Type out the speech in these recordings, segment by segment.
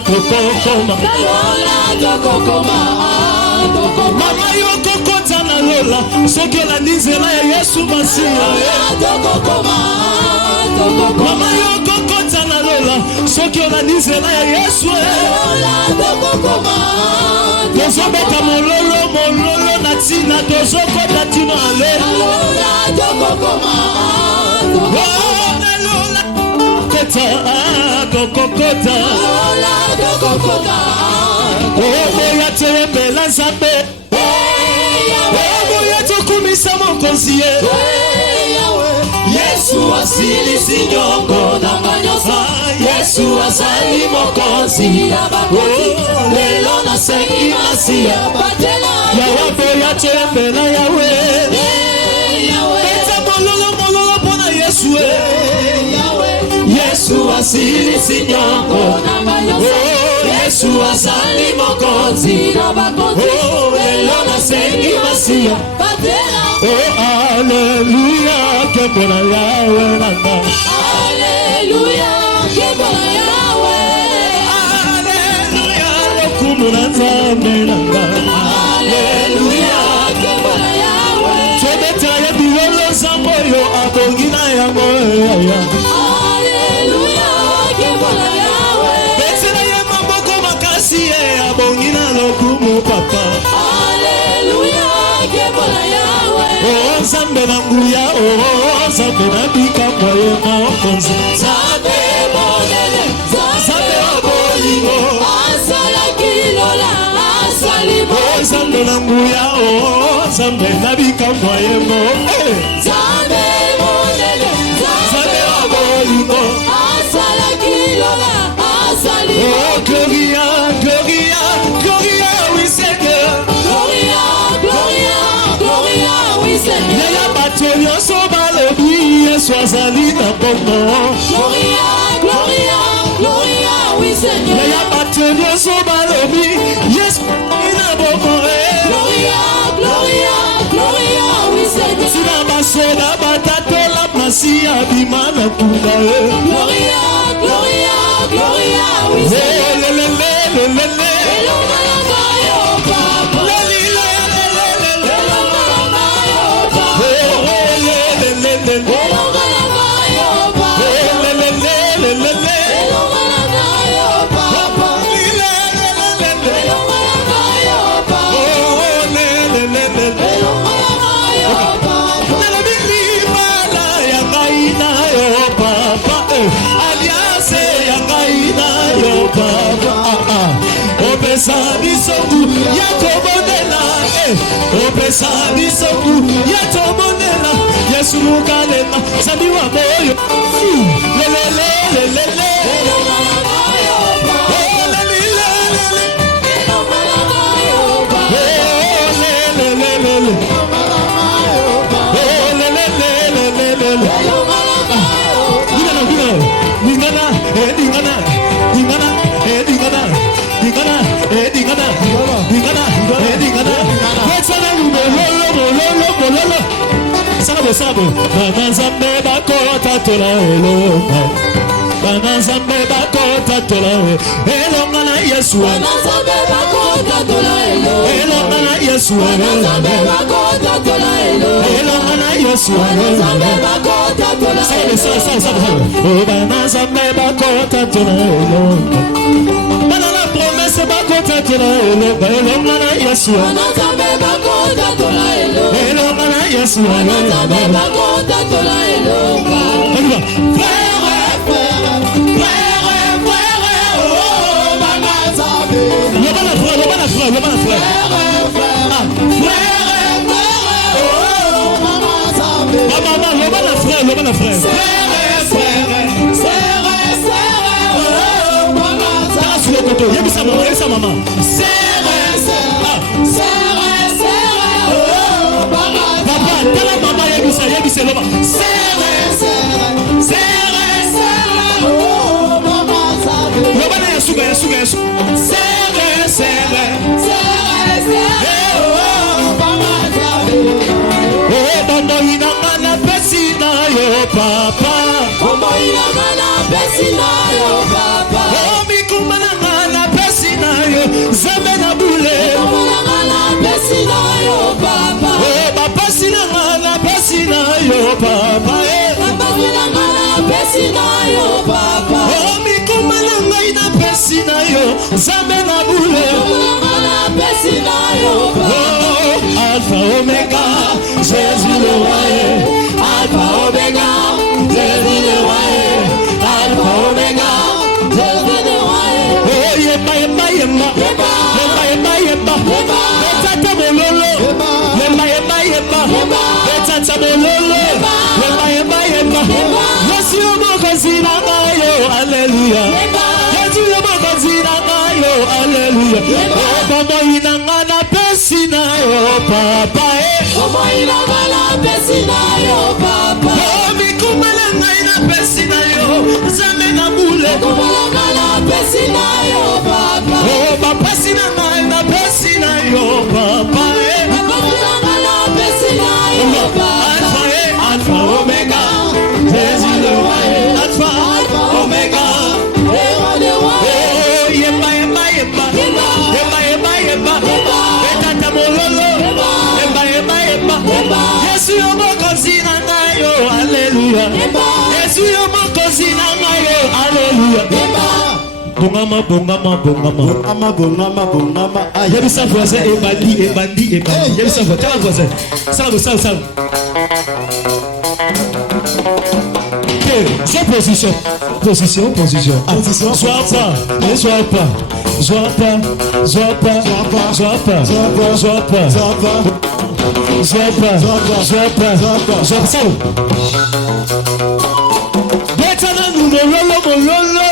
tokokoma mama yokokota na lola soki olandi nzela ya Yesu Masiya mama yokokota na lola soki olandi nzela ya Yesu tozobeta mololo na ntina tozokota ntina ale kokota oboya teyembela Nzambe oboya tokumisa mokonzi ye Yesu asilisi nyongo na manyosa Yesu azali mokonzi ya bakonzi lelo nasengi Masiya yawe boya teyembela yawe beta mololo mpona Yesu Yesu asilisi nyongo na manyosa Yesu azali mokonzi na bakonzi lelo nasengi Masiya Alleluia kembola yawe nanga Alleluia kembola yawe Alleluia lokumuna Nzambe nanga Alleluia kembola yawe tobeta ya bilolo Nzambe oyo abongi na yango Alleluia kembola yawe betela ye maboko makasi ye abongi na lokumu papa Alleluia kembola yawe Nzambe na nguya Nzambe na bikamwa ye mokonzi Nzambe monene Nzambe wa bolingo asalaki lola asalimo Nzambe na nguya Nzambe na bikamwa ye Nzambe monene Nzambe wa bolingo asalaki lola asalimo Gloria, Gloria, Gloria, oui Seigneur Gloria, Gloria, Gloria, oui Seigneur Yaya bato nyonso balobi Yesu azali na bongo Gloria, Gloria, Gloria, oui Seigneur Yaya bato nyonso balobi Yesu na bongo Gloria, Gloria, Gloria, oui Seigneur Sina basoda batatola Masiya bimana kuna Gloria, Gloria, Gloria, oui Seigneur Opesa bisoku ya tobonela Opesa bisoku ya tobonela Yesu mukalema Zambi wa moyo Lelelelelele Sabo Banazambe bakota tola elonga Banazambe bakota tola elonga na Yesu Banazambe bakota tola elonga na Yesu Banazambe bakota tola elonga na Yesu Banazambe bakota tola Sabo Banazambe bakota tola elonga Banana promesse bakota tola elonga na Yesu Banazambe bakota tola elonga na Yesu Banazambe bakota tola elonga Papa, papa. Oh, mikuma na ngai na pesi na yo, Nzambe na bule. Oh, Alpha Omega, Jésus le roi. Alpha Omega, Jésus le roi. Alpha Omega, Jésus le roi. Oh, yemba yemba yemba, yemba yemba yemba, betata bololo, yemba yemba yemba, betata bololo, yemba yemba yemba. Yesu yomokozi na ngayo, Alléluia. Yesu yomokozi na ngayo, Alléluia. Oh, bomo inanga na pesi na yo, papa. Bomo inanga na pesi na yo, papa. Oh, mikuma na ngai na pesi na yo, Nzambe na bule. Mikuma na ngai na pesi na yo, papa. Oh, bapesi na ngai na pesi na yo, papa. Mikuma na ngai na pesi na yo, papa. Alpha Omega, Jésus le roi. Alpha Omega, le roi des rois. Oh, yemba yemba yemba, yemba yemba yemba, betata mololo, yemba yemba yemba. Yesu yomokozi na ngayo, Alléluia. Yesu yomokozi na ngayo, Alléluia. Bongama bongama bongama bongama bongama bongama. Yebisa voisin ebandi ebandi ebandi. Yebisa voisin, tala voisin. Salve salve salve. Sois position, position, position. Sois pas, ne sois pas, sois pas, sois pas, sois pas, sois pas, sois pas, sois pas, sois pas, sois pas, sois pas. Betana nous mololo mololo.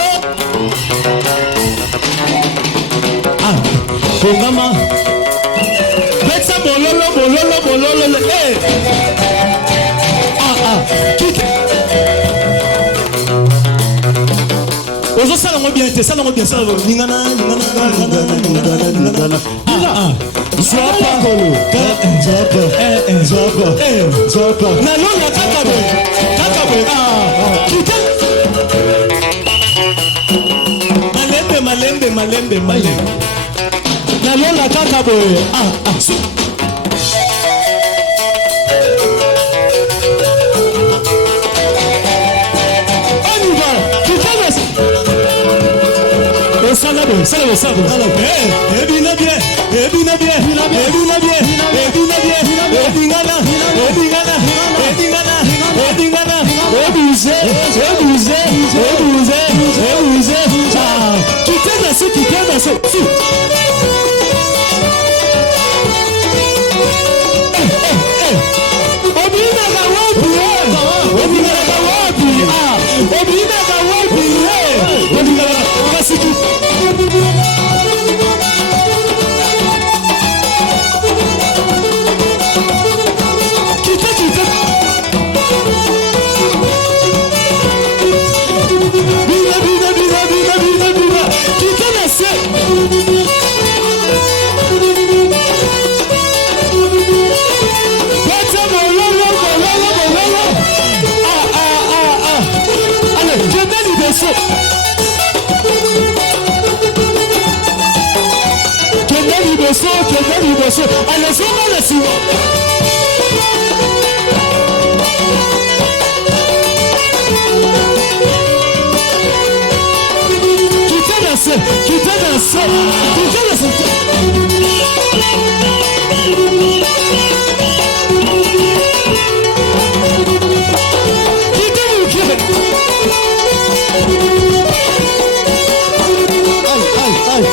Ah, bongama. Betana mololo mololo mololo. Eh. Ah ah. Ozo sala mo bien te sala mo bien sala ningana ningana ah sois pas zopa na longa kaka ah kita malembe na longa kaka ah Salve, salve, salve. Ebina bien, ebina bien, ebina bien, ebina bien, ebingana, ebingana, ebingana, ebingana, ebuze, ebuze, ebuze, ebuze. Ah, quittez dans ce, quittez dans ce. Obina gawapi, obina gawapi, ah, obina gawapi, obina gawapi. Allez, c'est moi le suivant. Qui t'a dansé, qui t'a dansé, qui t'a dansé. Qui t'a bouqué. Aïe.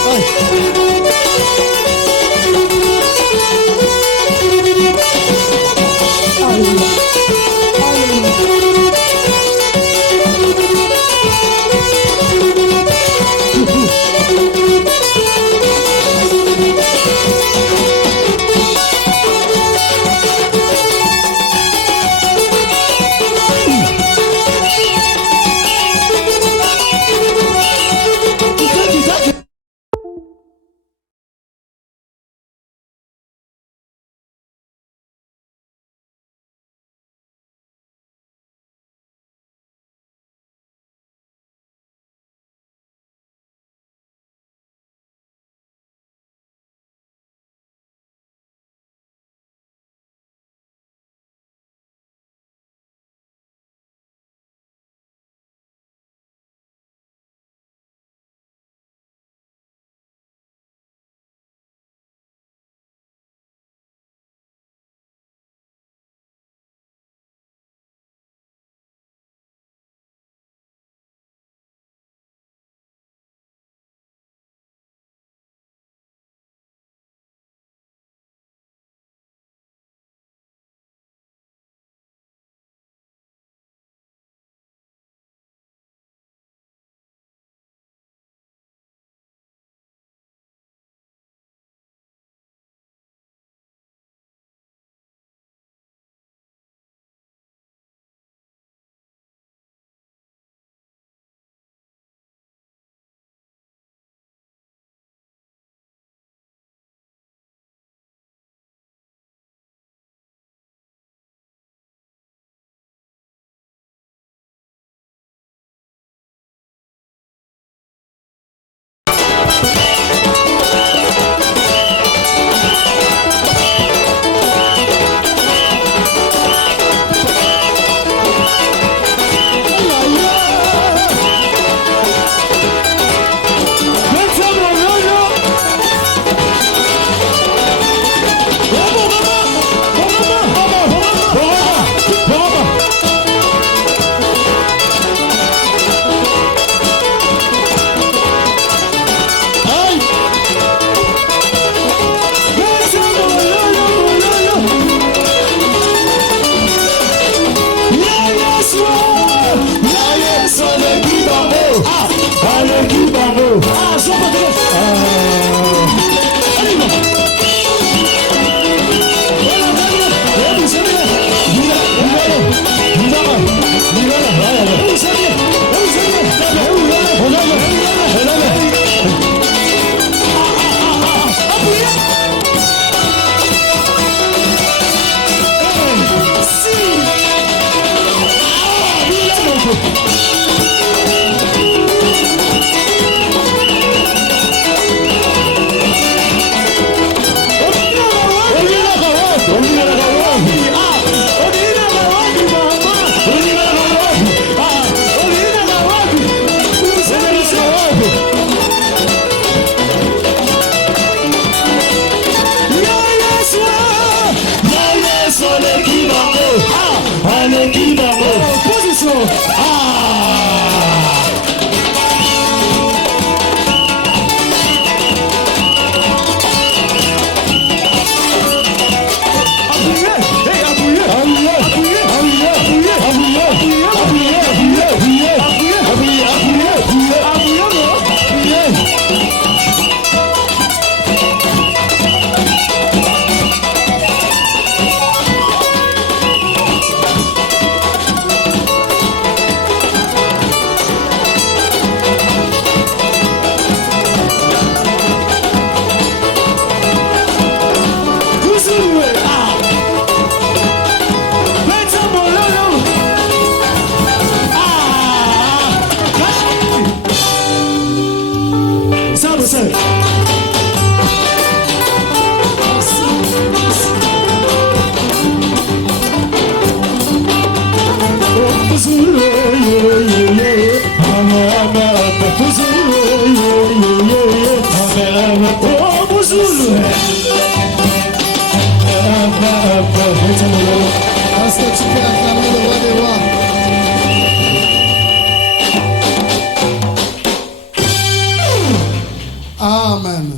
Amen.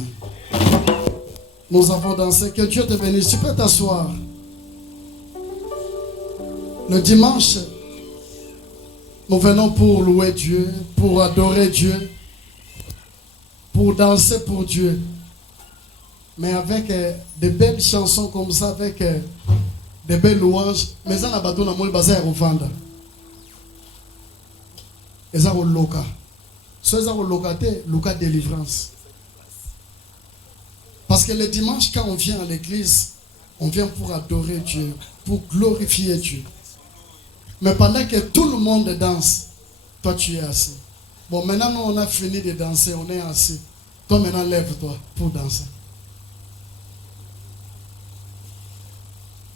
Nous avons dansé. Que Dieu te bénisse. Tu peux t'asseoir. Le dimanche, nous venons pour louer Dieu, pour adorer Dieu, pour danser pour Dieu. Mais avec de belles chansons comme ça, avec de belles louanges. Mais ça, on a besoin de baser à revendre. Et ça, on loca. Ce qui est locaté, loca délivrance. Parce que le dimanche, quand on vient à l'église, on vient pour adorer Dieu, pour glorifier Dieu. Mais pendant que tout le monde danse, toi tu es assis. Bon, maintenant nous on a fini de danser, on est assis. Toi maintenant lève-toi pour danser.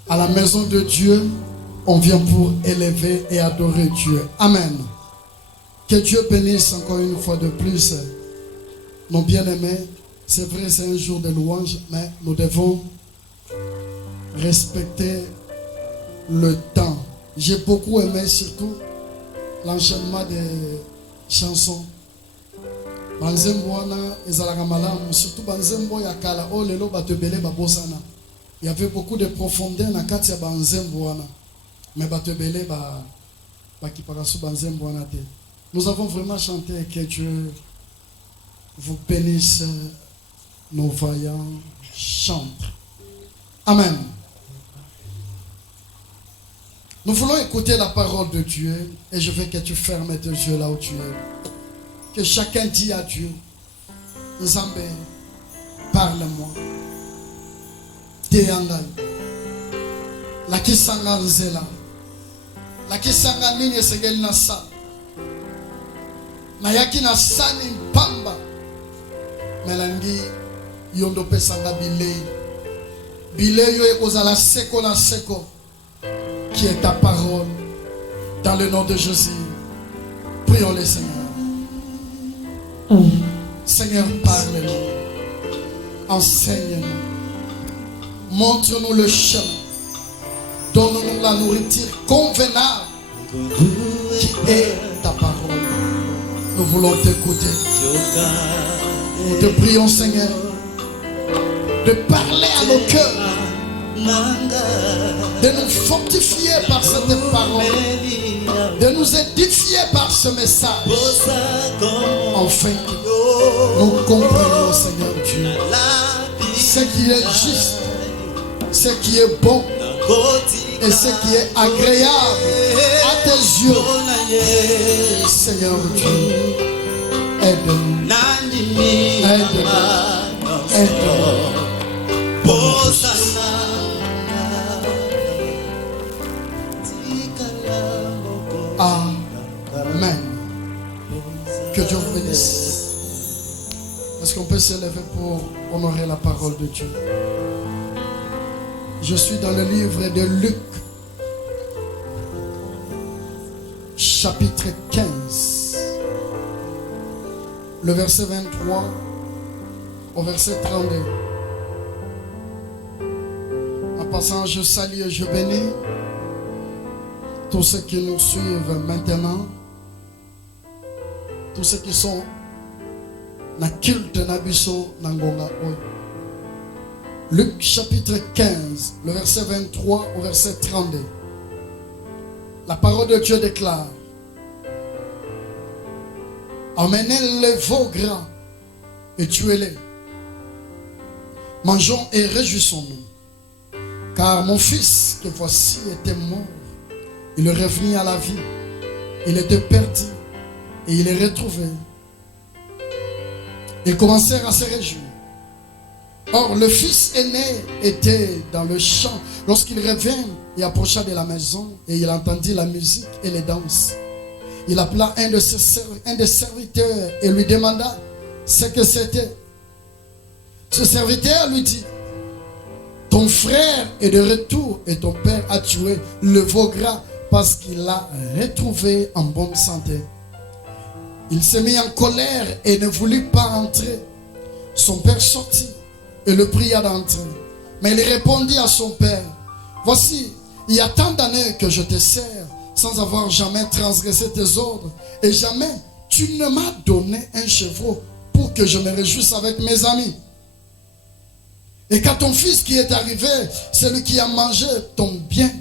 À la maison de Dieu, on vient pour élever et adorer Dieu. Amen. Que Dieu bénisse encore une fois de plus nos bien-aimés. C'est vrai, c'est un jour de louange, mais nous devons respecter le temps. J'ai beaucoup aimé surtout l'enchaînement des chansons. Banzemboana ezalaka malamu, surtout banzembo ya kala o lelo batebele babosana. Il y avait beaucoup de profondeur na kati ya banzemboana. Mais batebele ba kiparasu banzemboana te. Nous avons vraiment chanté. Que Dieu vous bénisse, nos vaillants chantres. Amen. Nous voulons écouter la parole de Dieu et je veux que tu fermes tes yeux là où tu es. Que chacun dise à Dieu, Nzambe, parle-moi. Déangaï. La kisanga nzela. La kisanga nini segel nasa. Na yaki na sani mpamba. Melangi yondo pesanga bilei. Bilei yo ekozala seko na seko. Qui est ta parole. Dans le nom de Jésus. Prions le Seigneur. Seigneur, parle-nous. Enseigne-nous. Montre-nous le chemin. Donne-nous la nourriture convenable qui est ta parole. Nous voulons t'écouter. Nous te prions, Seigneur, de parler à nos cœurs, de nous fortifier par cette parole, de nous édifier par ce message, afin que nous comprenions, Seigneur Dieu, ce qui est juste, ce qui est bon et ce qui est agréable à tes yeux. Seigneur Dieu, aide-nous, aide-nous, aide-nous. Amen. Que Dieu vous bénisse. Est-ce qu'on peut s'élever pour honorer la parole de Dieu? Je suis dans le livre de Luc, chapitre 15, le verset 23 au verset 32. En passant, je salue et je bénis tous ceux qui nous suivent maintenant, tous ceux qui sont dans le culte Nabiso Nangonga. Luc chapitre 15, le verset 23 au verset 32. La parole de Dieu déclare: emmenez les veaux gras et tuez-les. Mangeons et réjouissons-nous. Car mon fils, que voici, était mort. Il est revenu à la vie. Il était perdu et il est retrouvé. Ils commencèrent à se réjouir. Or, le fils aîné était dans le champ. Lorsqu'il revint et approcha de la maison, et il entendit la musique et les danses, il appela un des serviteurs et lui demanda ce que c'était. Ce serviteur lui dit: ton frère est de retour et ton père a tué le veau gras parce qu'il l'a retrouvé en bonne santé. Il s'est mis en colère et ne voulut pas entrer. Son père sortit et le pria d'entrer. Mais il répondit à son père: voici, il y a tant d'années que je te sers sans avoir jamais transgressé tes ordres, et jamais tu ne m'as donné un chevreau pour que je me réjouisse avec mes amis. Et quand ton fils qui est arrivé, celui qui a mangé ton bien,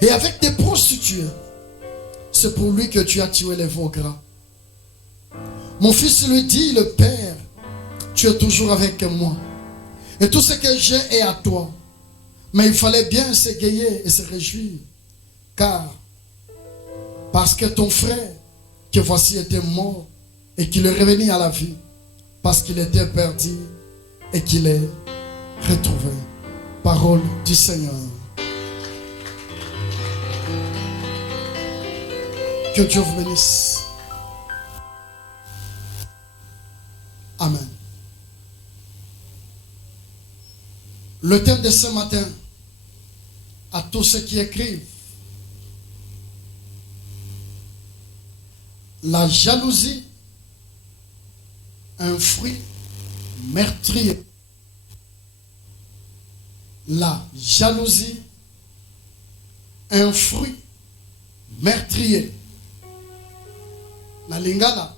et avec des prostituées, c'est pour lui que tu as tué les veaux gras. Mon fils lui dit, le Père, tu es toujours avec moi. Et tout ce que j'ai est à toi. Mais il fallait bien s'égayer et se réjouir. Car, parce que ton frère, que voici était mort, et qu'il est revenu à la vie, parce qu'il était perdu, et qu'il est retrouvé. Parole du Seigneur. Que Dieu vous bénisse. Amen. Le thème de ce matin, à tous ceux qui écrivent, la jalousie, un fruit meurtrier. La jalousie, un fruit meurtrier. La lingala,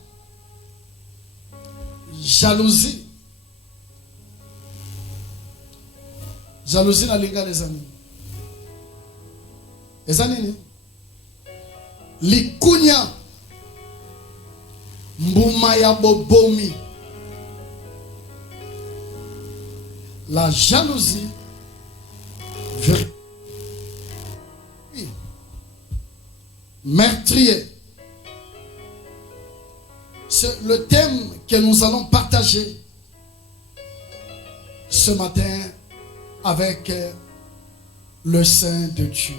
jalousie. Jalousie la lingala les amis. Les amis, likunya mbuma ya bobomi. La jalousie meurtrier. C'est le thème que nous allons partager ce matin avec le Saint de Dieu.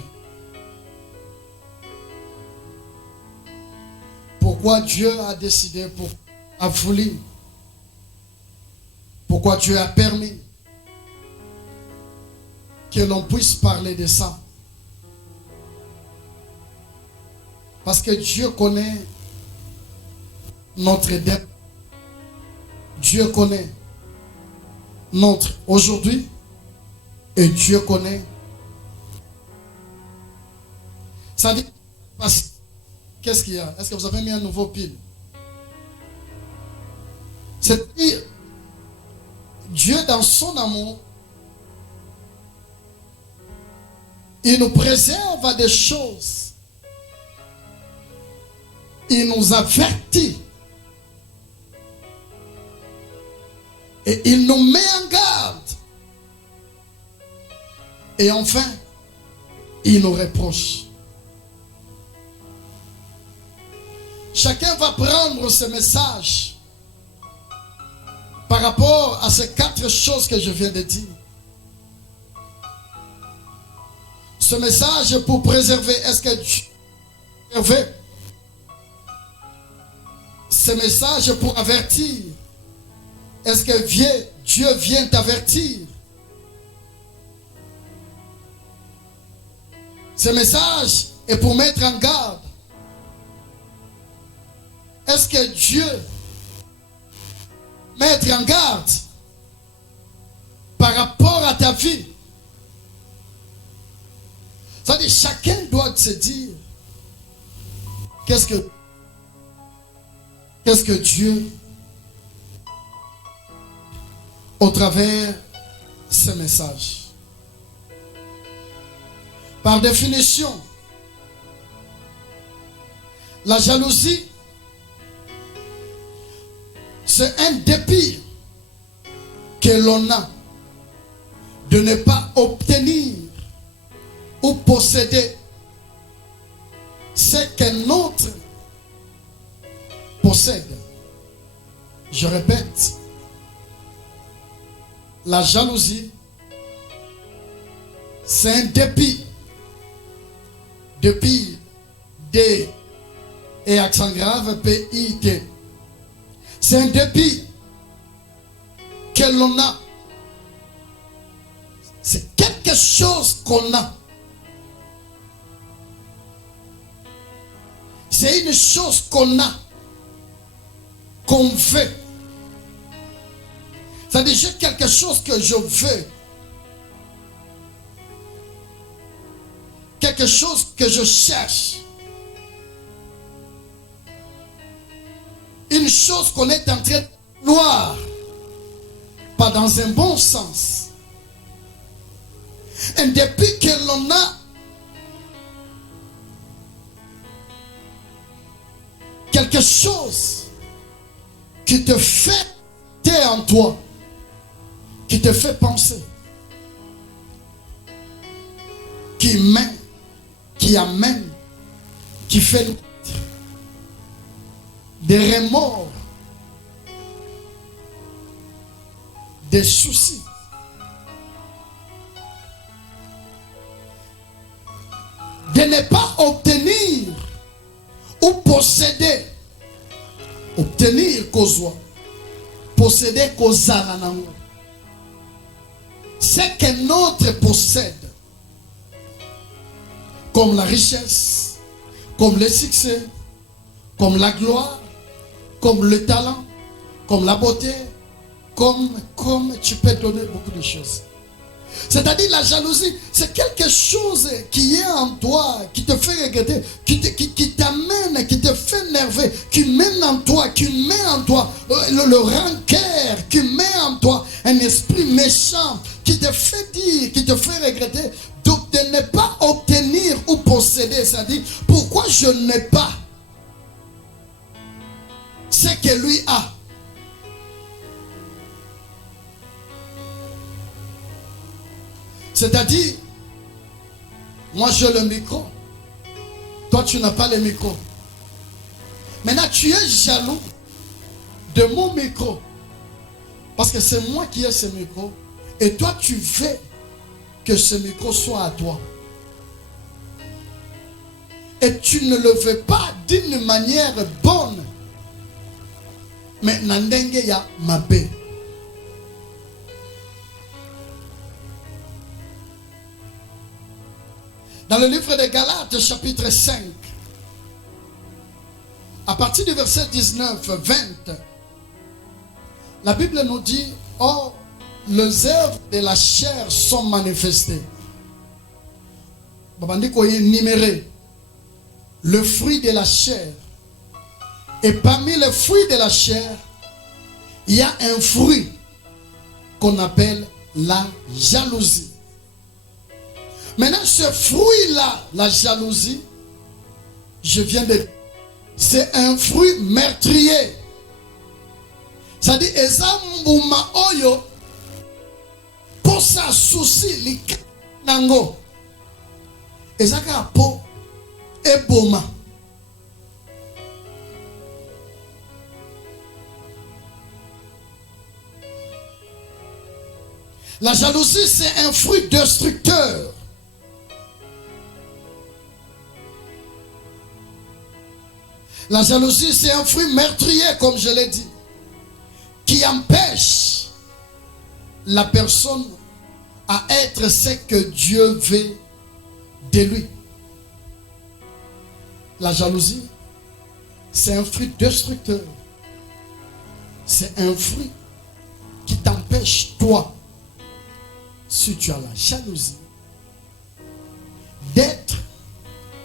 Pourquoi Dieu a décidé, a voulu, pourquoi Dieu a permis que l'on puisse parler de ça. Parce que Dieu connaît notre dette. Dieu connaît notre aujourd'hui et Dieu connaît. Ça dit, qu'est-ce qu'il y a? Est-ce que vous avez mis un nouveau pile? C'est-à-dire, Dieu dans son amour, il nous préserve à des choses. Il nous avertit. Et il nous met en garde. Et enfin, il nous reproche. Chacun va prendre ce message par rapport à ces 4 choses que je viens de dire. Ce message pour préserver, est-ce que Dieu préserve? Ce message pour avertir, est-ce que Dieu vient t'avertir? Ce message est pour mettre en garde. Est-ce que Dieu mettre en garde par rapport à ta vie? C'est-à-dire, chacun doit se dire, qu'est-ce que Dieu, au travers ce message? Par définition, la jalousie, c'est un dépit que l'on a de ne pas obtenir ou posséder ce qu'un autre possède. Je répète, la jalousie, c'est un dépit. Dépit, D et accent grave, P-I-T. C'est un dépit que l'on a. C'est quelque chose qu'on a. C'est une chose qu'on a, qu'on veut. C'est-à-dire, j'ai quelque chose que je veux. Quelque chose que je cherche. Une chose qu'on est en train de vouloir, pas dans un bon sens. Et depuis que l'on a quelque chose qui te fait en toi, qui te fait penser, qui mène, qui amène, qui fait des remords, des soucis. De ne pas obtenir ou posséder. Obtenir kozwa. Posséder kozala nango. C'est qu'un autre possède. Comme la richesse, comme le succès, comme la gloire, comme le talent, comme la beauté, comme tu peux donner beaucoup de choses. C'est-à-dire la jalousie, c'est quelque chose qui est en toi, qui te fait regretter, qui t'amène, qui te fait énerver, qui mène en toi, qui met en toi le rancœur, qui met en toi un esprit méchant, qui te fait dire, qui te fait regretter, donc de ne pas obtenir ou posséder. C'est-à-dire, pourquoi je n'ai pas ce que lui a? C'est-à-dire, moi j'ai le micro, toi tu n'as pas le micro. Maintenant tu es jaloux de mon micro, parce que c'est moi qui ai ce micro, et toi tu veux que ce micro soit à toi. Et tu ne le veux pas d'une manière bonne. Mais nandenge ya mabe. Dans le livre de Galates, chapitre 5, à partir du verset 19, 20, la Bible nous dit, oh, les œuvres de la chair sont manifestées. Le fruit de la chair. Et parmi les fruits de la chair, il y a un fruit qu'on appelle la jalousie. Maintenant, ce fruit-là, la jalousie, je viens de dire, c'est un fruit meurtrier. C'est-à-dire, ezambouma oyo, pour sa souci, li nango, ezaka po eboma. La jalousie, c'est un fruit destructeur. La jalousie, c'est un fruit meurtrier, comme je l'ai dit, qui empêche la personne à être ce que Dieu veut de lui. La jalousie, c'est un fruit destructeur. C'est un fruit qui t'empêche, toi, si tu as la jalousie, d'être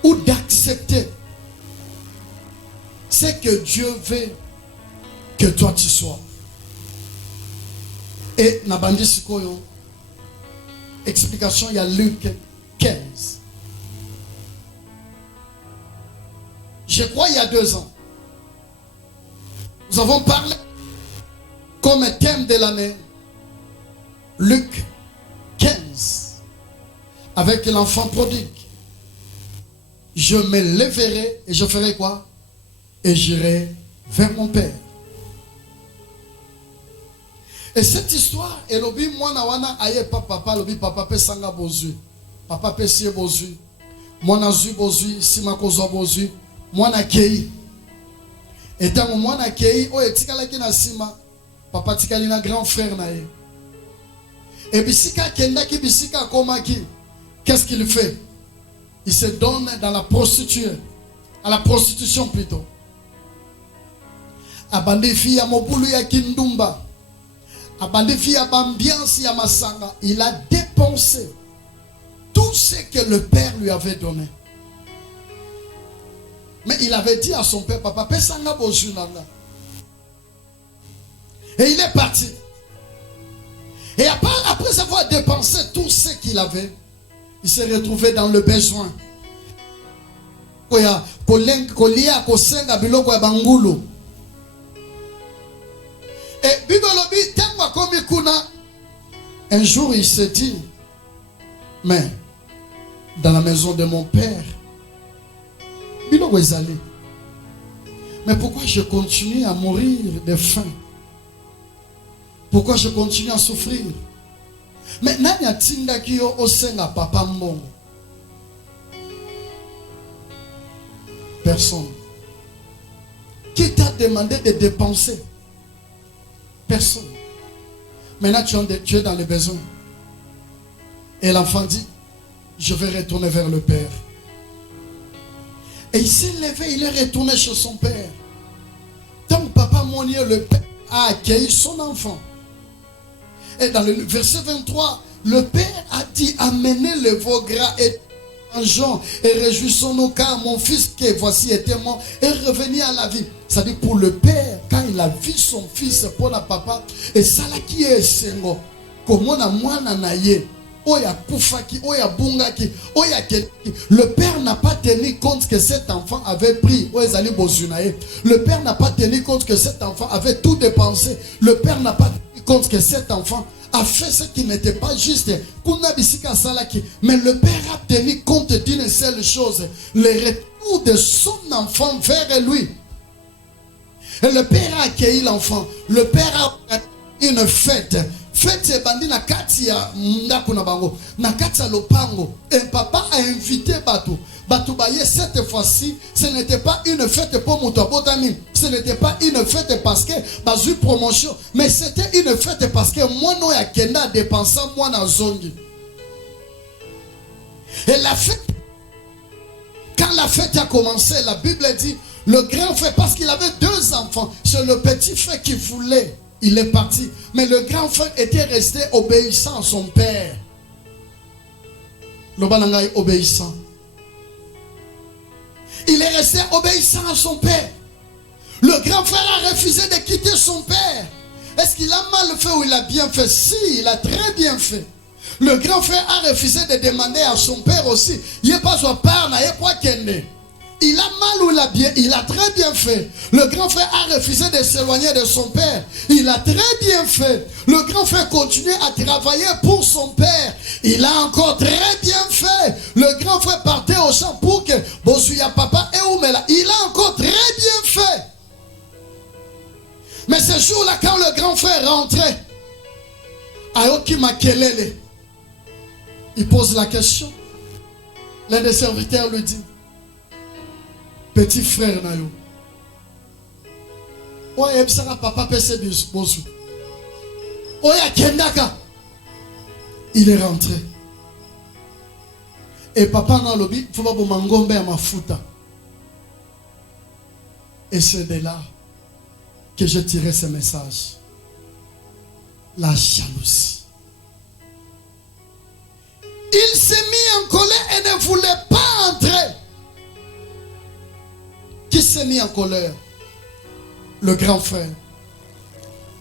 ou d'accepter ce que Dieu veut que toi tu sois. Et Nabandi Sikoyo, explication, il y a Luc 15. Je crois il y a 2 ans, nous avons parlé comme thème de l'année Luc 15 avec l'enfant prodigue. Je me lèverai et je ferai quoi? Et j'irai vers mon père. Et cette histoire, et l'obi mwana wana aye papa, l'obi papa pe sanga bozu, papa pe siye bozu, mwana zu bozu, sima kozo bozu, mwana kei. Et tant mwana kei, o etikala ki na sima, papa tikali na grand frère na ye. Et bisika kenda ki bisika koma ki, qu'est-ce qu'il fait? Il se donne dans la prostitution, à la prostitution plutôt. Abandi fi ya mobulu ya kindumba, abandi fi ya bambiance ya masanga, il a dépensé tout ce que le père lui avait donné. Mais il avait dit à son père, papa, pesanga bozu nanga. Et il est parti. Et après avoir dépensé tout ce qu'il avait, il s'est retrouvé dans le besoin. Et un jour il s'est dit, mais dans la maison de mon père, mais pourquoi je continue à mourir de faim? Pourquoi je continue à souffrir? Mais nani atinda kiyo osenga papa mbongo? Personne. Qui t'a demandé de dépenser? Personne. Maintenant tu es dans les besoins. Et l'enfant dit, je vais retourner vers le Père. Et il s'est levé, il est retourné chez son père. Tant que papa Monier, le père, a accueilli son enfant. Et dans le verset 23, le père a dit, amenez le veau gras et mangeons et réjouissons-nous car mon fils qui voici était mort est revenu à la vie. C'est-à-dire pour le père, quand il a vu son fils pour la papa, et ça là qui est sengo, comme on a moins naïe. Le père n'a pas tenu compte que cet enfant avait pris. Le père n'a pas tenu compte que cet enfant avait tout dépensé. Le père n'a pas tenu compte que cet enfant a fait ce qui n'était pas juste. Mais le père a tenu compte d'une seule chose, le retour de son enfant vers lui. Et le père a accueilli l'enfant. Le père a une fête. Fête bandi na kati ya ndako na bango, na kati ya lopango. Et papa a invité Batou. Batou baye cette fois-ci, ce n'était pas une fête pour Moutobotami. Ce n'était pas une fête parce que bazu promotion, mais c'était une fête parce que moi no ya kenda dépenser moi na zongi. Et la fête, quand la fête a commencé, la Bible dit le grand frère, parce qu'il avait deux enfants, c'est le petit frère qui voulait. Il est parti. Mais le grand frère était resté obéissant à son père. Le balangaï obéissant. Il est resté obéissant à son père. Le grand frère a refusé de quitter son père. Est-ce qu'il a mal fait ou il a bien fait? Si, il a très bien fait. Le grand frère a refusé de demander à son père aussi. Il n'est pas son père, il n'est pas kende. Il a mal ou il a bien, il a très bien fait. Le grand frère a refusé de s'éloigner de son père. Il a très bien fait. Le grand frère continue à travailler pour son père. Il a encore très bien fait. Le grand frère partait au champ pour que Bosuya papa et Oumela. Il a encore très bien fait. Mais ce jour-là, quand le grand frère rentrait, Ayoki Makelele, il pose la question. L'un des serviteurs lui dit, petit frère Nayo. Oye ebsaka papa pese bosu. Oye kendaka. Il est rentré. Et papa na lobi faut pas mangombe ya mafuta. Et c'est de là que j'ai tiré ce message. La jalousie. Il s'est mis en colère et ne voulait pas entrer. Qui s'est mis en colère? Le grand frère.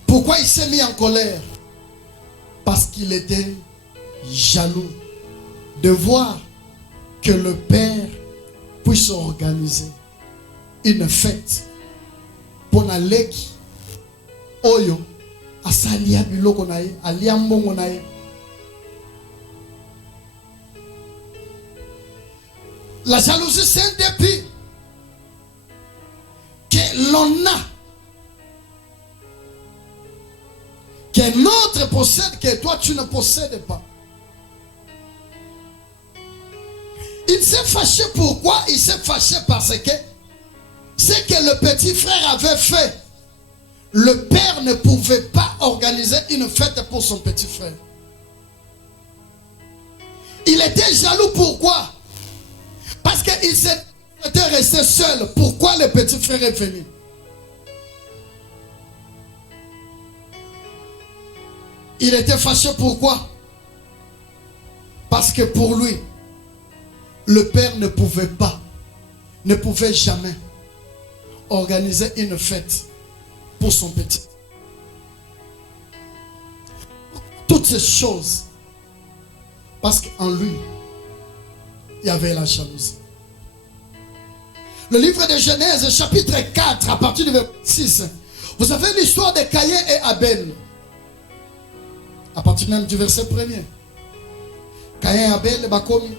Pourquoi il s'est mis en colère? Parce qu'il était jaloux de voir que le père puisse organiser une fête pour Naleki Oyo Asalia Biloko nae Aliambongo nae. La jalousie, c'est un dépit que l'on a, qu'un autre possède, que toi tu ne possèdes pas. Il s'est fâché. Pourquoi? Il s'est fâché parce que ce que le petit frère avait fait, le père ne pouvait pas organiser une fête pour son petit frère. Il était jaloux. Pourquoi? Parce qu'il était resté seul. Pourquoi le petit frère est venu? Il était fâché. Pourquoi? Parce que pour lui, le père ne pouvait pas, ne pouvait jamais organiser une fête pour son petit. toutes ces choses. Parce qu'en lui, il y avait la jalousie. Le livre de Genèse, chapitre 4, à partir du verset 6. Vous avez l'histoire de Caïn et Abel. À partir même du verset 1er. Caïn et Abel, bakomi.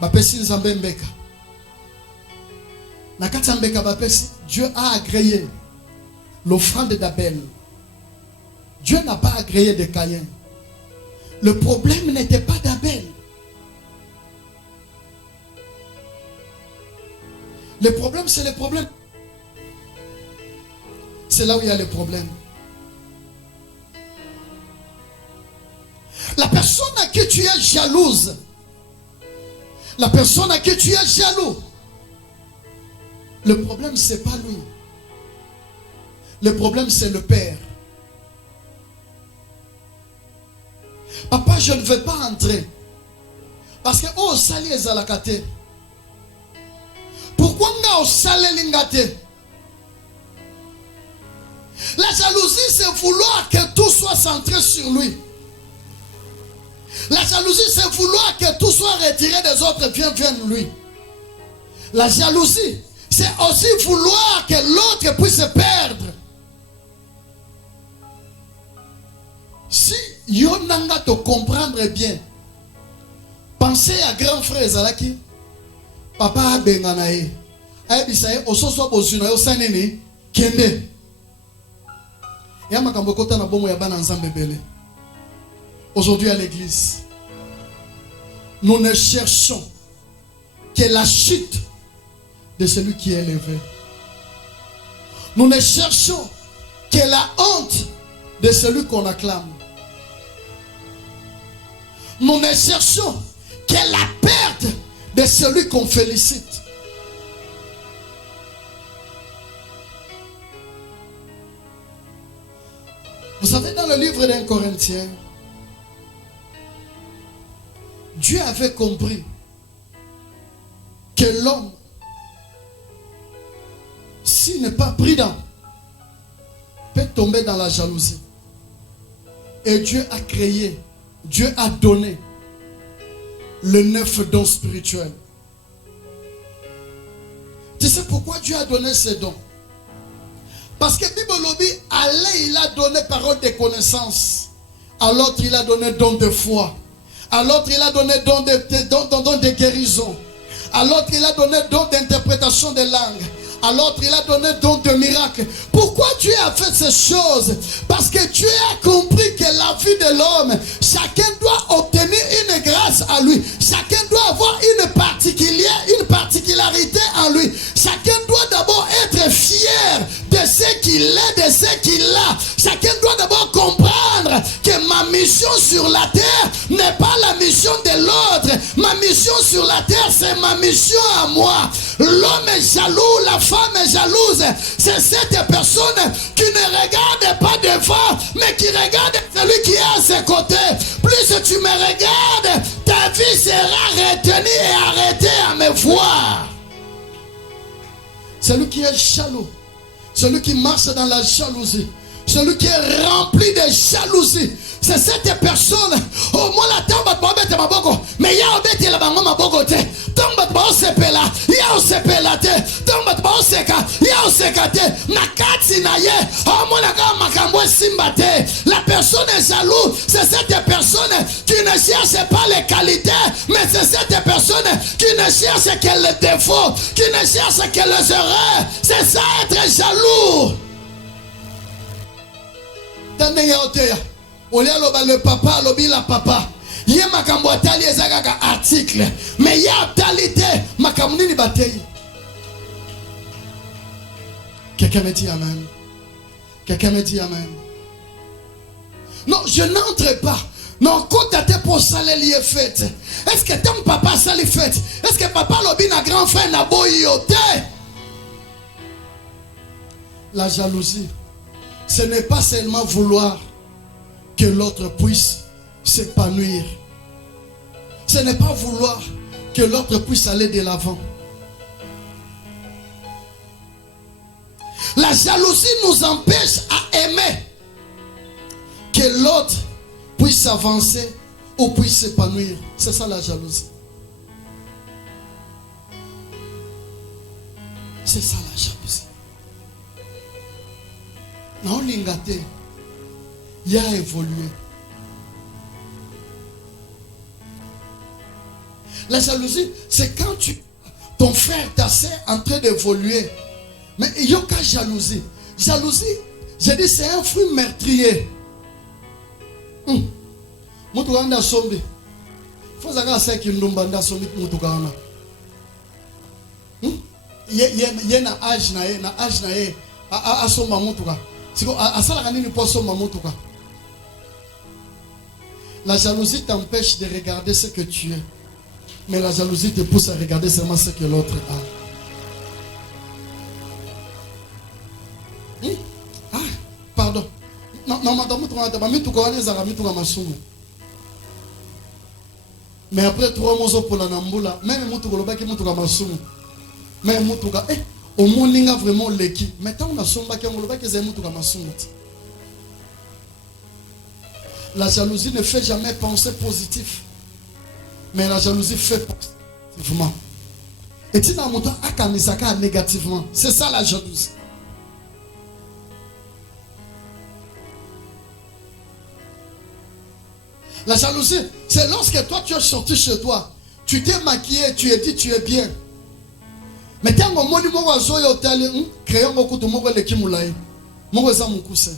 Bapesi nzambe mbeka. Nakati mbeka bapesi, Dieu a agréé l'offrande d'Abel. Dieu n'a pas agréé de Caïn. Le problème n'était pas d'Abel. Le problème, c'est le problème. C'est là où il y a le problème. La personne à qui tu es jalouse, la personne à qui tu es jaloux, le problème, c'est pas lui. Le problème, c'est le père. Papa, je ne veux pas entrer. Parce que, oh, sali ezalakate. Pourquoi on sali lingate? La jalousie, c'est vouloir que tout soit centré sur lui. La jalousie, c'est vouloir que tout soit retiré des autres, vienne lui. La jalousie, c'est aussi vouloir que l'autre puisse se perdre. Si Yonanga te comprendre bien, pensez à grand frère Zalaki, papa Benganae, Abisaye, Ososo Bozuna, Osanene, Kende. Aujourd'hui à l'église, nous ne cherchons que la chute de celui qui est élevé. Nous ne cherchons que la honte de celui qu'on acclame. Nous ne cherchons que la perte de celui qu'on félicite. Vous savez, dans le livre d'un Corinthien, Dieu avait compris que l'homme, s'il n'est pas prudent, peut tomber dans la jalousie. Et Dieu a créé, Dieu a donné le 9 dons spirituels. Tu sais pourquoi Dieu a donné ces dons? Parce que Bible Lobby, à l'un il a donné parole de connaissance, à l'autre il a donné don de foi, à l'autre il a donné don de guérison, à l'autre il a donné don d'interprétation des langues, à l'autre il a donné don de miracles. Pourquoi Dieu a fait ces choses? Parce que Dieu a compris que la vie de l'homme, chacun doit obtenir une grâce à lui, chacun doit avoir une particularité en lui, chacun doit d'abord être fier de ce qu'il est, de ce qu'il a. Chacun doit d'abord comprendre que ma mission sur la terre n'est pas la mission de l'autre. Ma mission sur la terre, c'est ma mission à moi. L'homme est jaloux, la femme est jalouse. C'est cette personne qui ne regarde pas devant, mais qui regarde celui qui est à ses côtés. Plus tu me regardes, ta vie sera retenue et arrêtée à me voir. Celui qui est jaloux, celui qui marche dans la jalousie, celui qui est rempli de jalousie, c'est cette personne. Au moins la tombe de ma boko, mais il y a obéti la bango ma boko te. Tombe de ma sepela, il y a sepela te. Tombe de ma seka, il y a seka te. Nakati na ye, au moins la gama makambo simba te. La personne est jaloux, c'est cette personne qui ne cherche pas les qualités, mais c'est cette personne qui ne cherche que les défauts, qui ne cherche que les erreurs. C'est ça être jaloux. Le papa, la papa. Il y a makambo atali ezaka article, mais il y a talité makambo ni batei. Quelqu'un me dit amen. Quelqu'un me dit amen. Non, je n'entre pas. Non, quand tu pour saler lié fête. Est-ce que ton papa sali fête? Est-ce que papa lobi na grand frère na boyote? La jalousie, ce n'est pas seulement vouloir que l'autre puisse s'épanouir. Ce n'est pas vouloir que l'autre puisse aller de l'avant. La jalousie nous empêche à aimer que que l'autre puisse avancer ou puisse s'épanouir. C'est ça la jalousie. C'est ça la jalousie. Non, l'ingate, il a évolué. La jalousie, c'est quand ton frère t'assait en train d'évoluer. Mais il n'y a qu'à jalousie. Jalousie, j'ai dit, c'est un fruit meurtrier. Moutouanda sombi. Faut savoir ça qui nous banda sombi moutouanda. Il y a un âge à somba moutouka. La jalousie t'empêche de regarder ce que tu es. Mais la jalousie te pousse à regarder seulement ce que l'autre a. Ah, pardon. Non, madame, mais après 3 mois pour la Namboula, même Moutouka qui Moutouka Masumu. Mais Moutouka, au monde il a vraiment l'équipe. Maintenant on a son bac, on a que Moutouka Masumu. La jalousie ne fait jamais penser positif. Mais la jalousie fait positivement. Et tu n'as pas négativement. C'est ça la jalousie. La jalousie, c'est lorsque toi tu es sorti chez toi, tu t'es maquillé, tu es dit tu es bien. Mais quand on m'a dit moi je suis au hôtel, créons beaucoup de mots les kimulaï. Moi je suis mon cousin.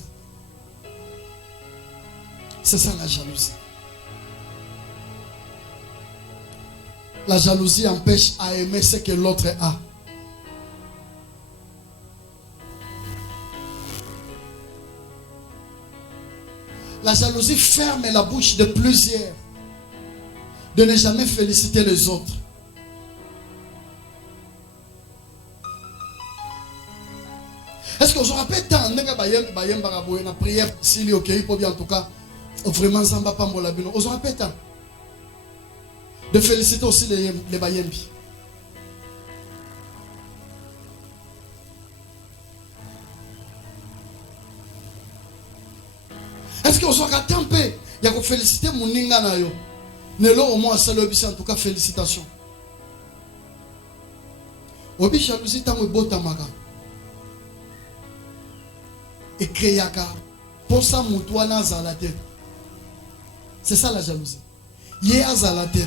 C'est ça la jalousie. La jalousie empêche à aimer ce que l'autre a. La jalousie ferme la bouche de plusieurs de ne jamais féliciter les autres. Est-ce que je rappelle tant de prière s'il est ok pour bien en tout cas vraiment Zamba Pambolabino. On se rappelle tant de féliciter aussi les Bayembi. Est-ce que vous avez tempé? Il y a féliciter mon ninga na yo. Ne l'au moins salut en tout cas félicitations. Obi jalousie tamu bota maga. Et créaka pour ça moutoua na zalate. C'est ça la jalousie. Yé a zalate.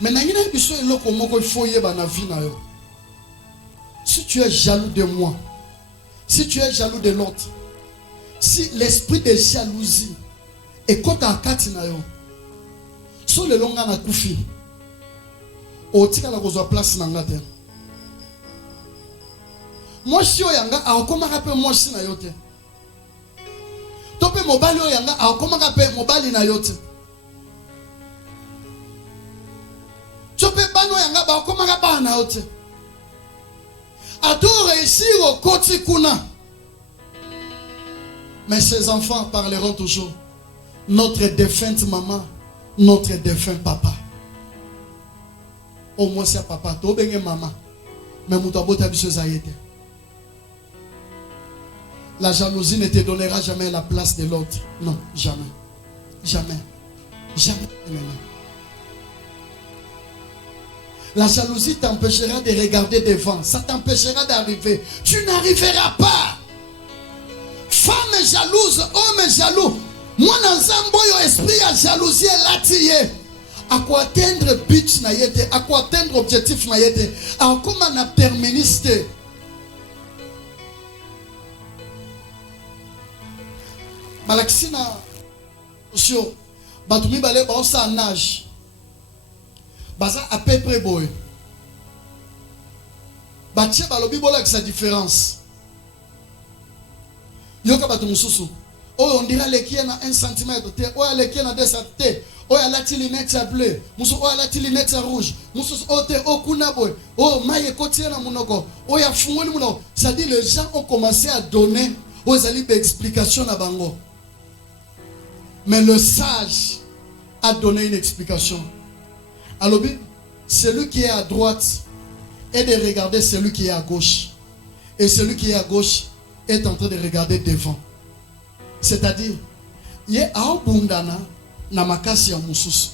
Mais n'ayez pas besoin de l'autre comment il faut y avoir na vie na yo. Si tu es jaloux de moi, si tu es jaloux de l'autre, si l'esprit de jalousie est contre un katinayo, sur le long na kufi, au tika la gozo place na ngate. Moi si oyanga a comment rappelle moi si na yote. Tope mobile oyanga a comment rappelle mobile na yote. Tope bano yanga ba comment rappelle na yote. A tout réussir au côté kuna. Mais ces enfants parleront toujours. Notre défunte maman, notre défunt papa. Au moins c'est papa. Tu es maman. Mais la jalousie ne te donnera jamais la place de l'autre. Non, jamais. Jamais. Jamais. La jalousie t'empêchera de regarder devant. Ça t'empêchera d'arriver. Tu n'arriveras pas. Femme jalouse, homme jaloux. Moi, dans un esprit à jalousie et l'attirer. À quoi atteindre but na yete, à quoi atteindre objectif na yete, à comment na terministe. Malaxina, sur Batumi Balé, Bausa nage. Baza à peu près boy. Batia Balobi Bola avec sa différence. Yoka batu mususu. Oh, on dirait les qui a 1 cm. Oh, les qui a 2 cm. Oh, la tilinette bleue. Musu, oh, la tilinette rouge. Musu, oh, te, oh, kunaboy. Oh, maye kotier na munoko. Oh, ya fumoni munoko. Ça dit, les gens ont commencé à donner aux alibes explications à Bango. Mais le sage a donné une explication. Alors, celui qui est à droite est de regarder celui qui est à gauche. Et celui qui est à gauche est en train de regarder devant. C'est-à-dire, ye aobundana na makasi ya mususu.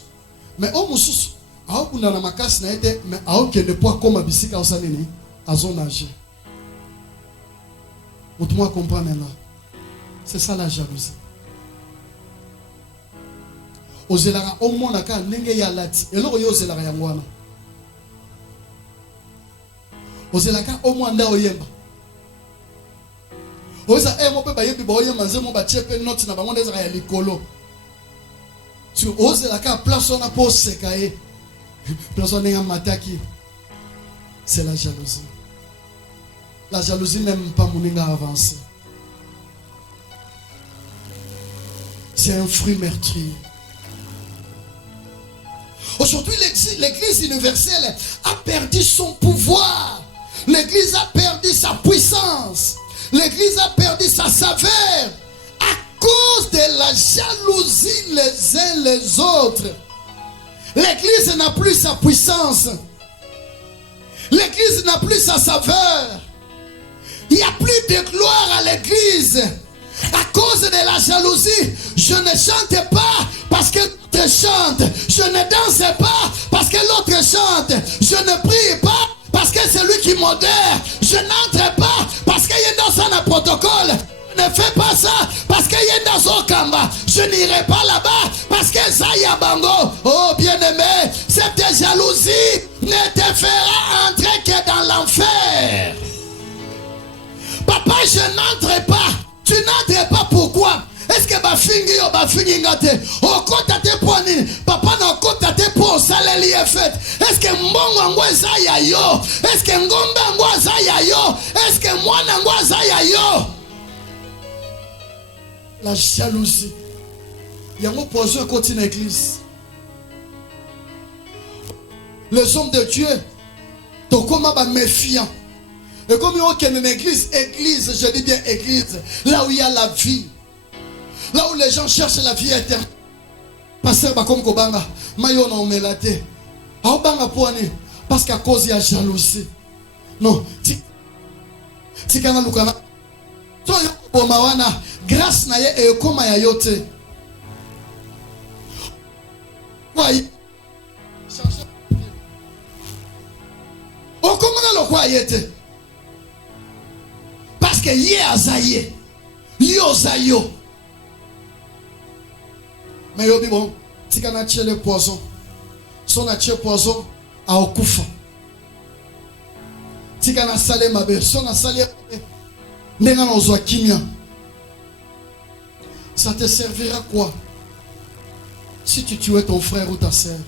Mais o mususu aobundana na makasi na ete mais aokende po akoma bisika osanini azonage. Vous moi comprendre là. C'est ça la jalousie. Ozelaka omona ka ndenge ya lati eloko yo ozelaka yango wana. Ozelaka omwanda oyemba. Oza mo pe ba yebi ba oyemba nzemo ba chepe note na bango ndeza ya likolo. Tu ozelaka place on a po sekae. Place on nga mataki. C'est la jalousie. La jalousie n'aime pas moninga avancer. C'est un fruit meurtrier. Aujourd'hui, l'église universelle a perdu son pouvoir. L'église a perdu sa puissance. L'église a perdu sa saveur à cause de la jalousie les uns les autres. L'église n'a plus sa puissance. L'église n'a plus sa saveur. Il n'y a plus de gloire à l'église. À cause de la jalousie, je ne chante pas parce que l'autre chante. Je ne danse pas parce que l'autre chante. Je ne prie pas parce que c'est lui qui modère. Je n'entre pas parce qu'il y a dans un protocole. Je ne fais pas ça parce qu'il y a dans un kamba. Je n'irai pas là-bas parce que ça y a bango. Oh bien-aimé, cette jalousie ne te fera entrer que dans l'enfer. Papa, je n'entre pas. Tu n'entres pas, pourquoi? Est-ce que bafingi yo bafingi ngate? Okota te poni, papa na okota te po saleli effet. Est-ce que mbongo ngweza ya yo? Est-ce que ngombe ngweza ya yo? Est-ce que mwana ngweza ya yo? La jalousie. Yango poison continue l'église. Les hommes de Dieu, to koma ba méfiant. Et comme il y a une église, je dis bien église, là où il y a la vie, là où les gens cherchent la vie éternelle. Pasteur Bakom Kobanga, Mayo na omelate. Aobanga poani, parce qu'à cause il y a jalousie. Non, tikana lukana. To yo bomawana, grâce na ye e koma ya yote. Why? O koma na lokwa yete. Parce que yé azaye, yo zayo. Mais yo bi bon, si kana tche le poison, son a tche poison a okufa. Si kana salé mabe, son a salé nenga na ozwa kimia. Ça te servira quoi si tu tuais ton frère ou ta sœur?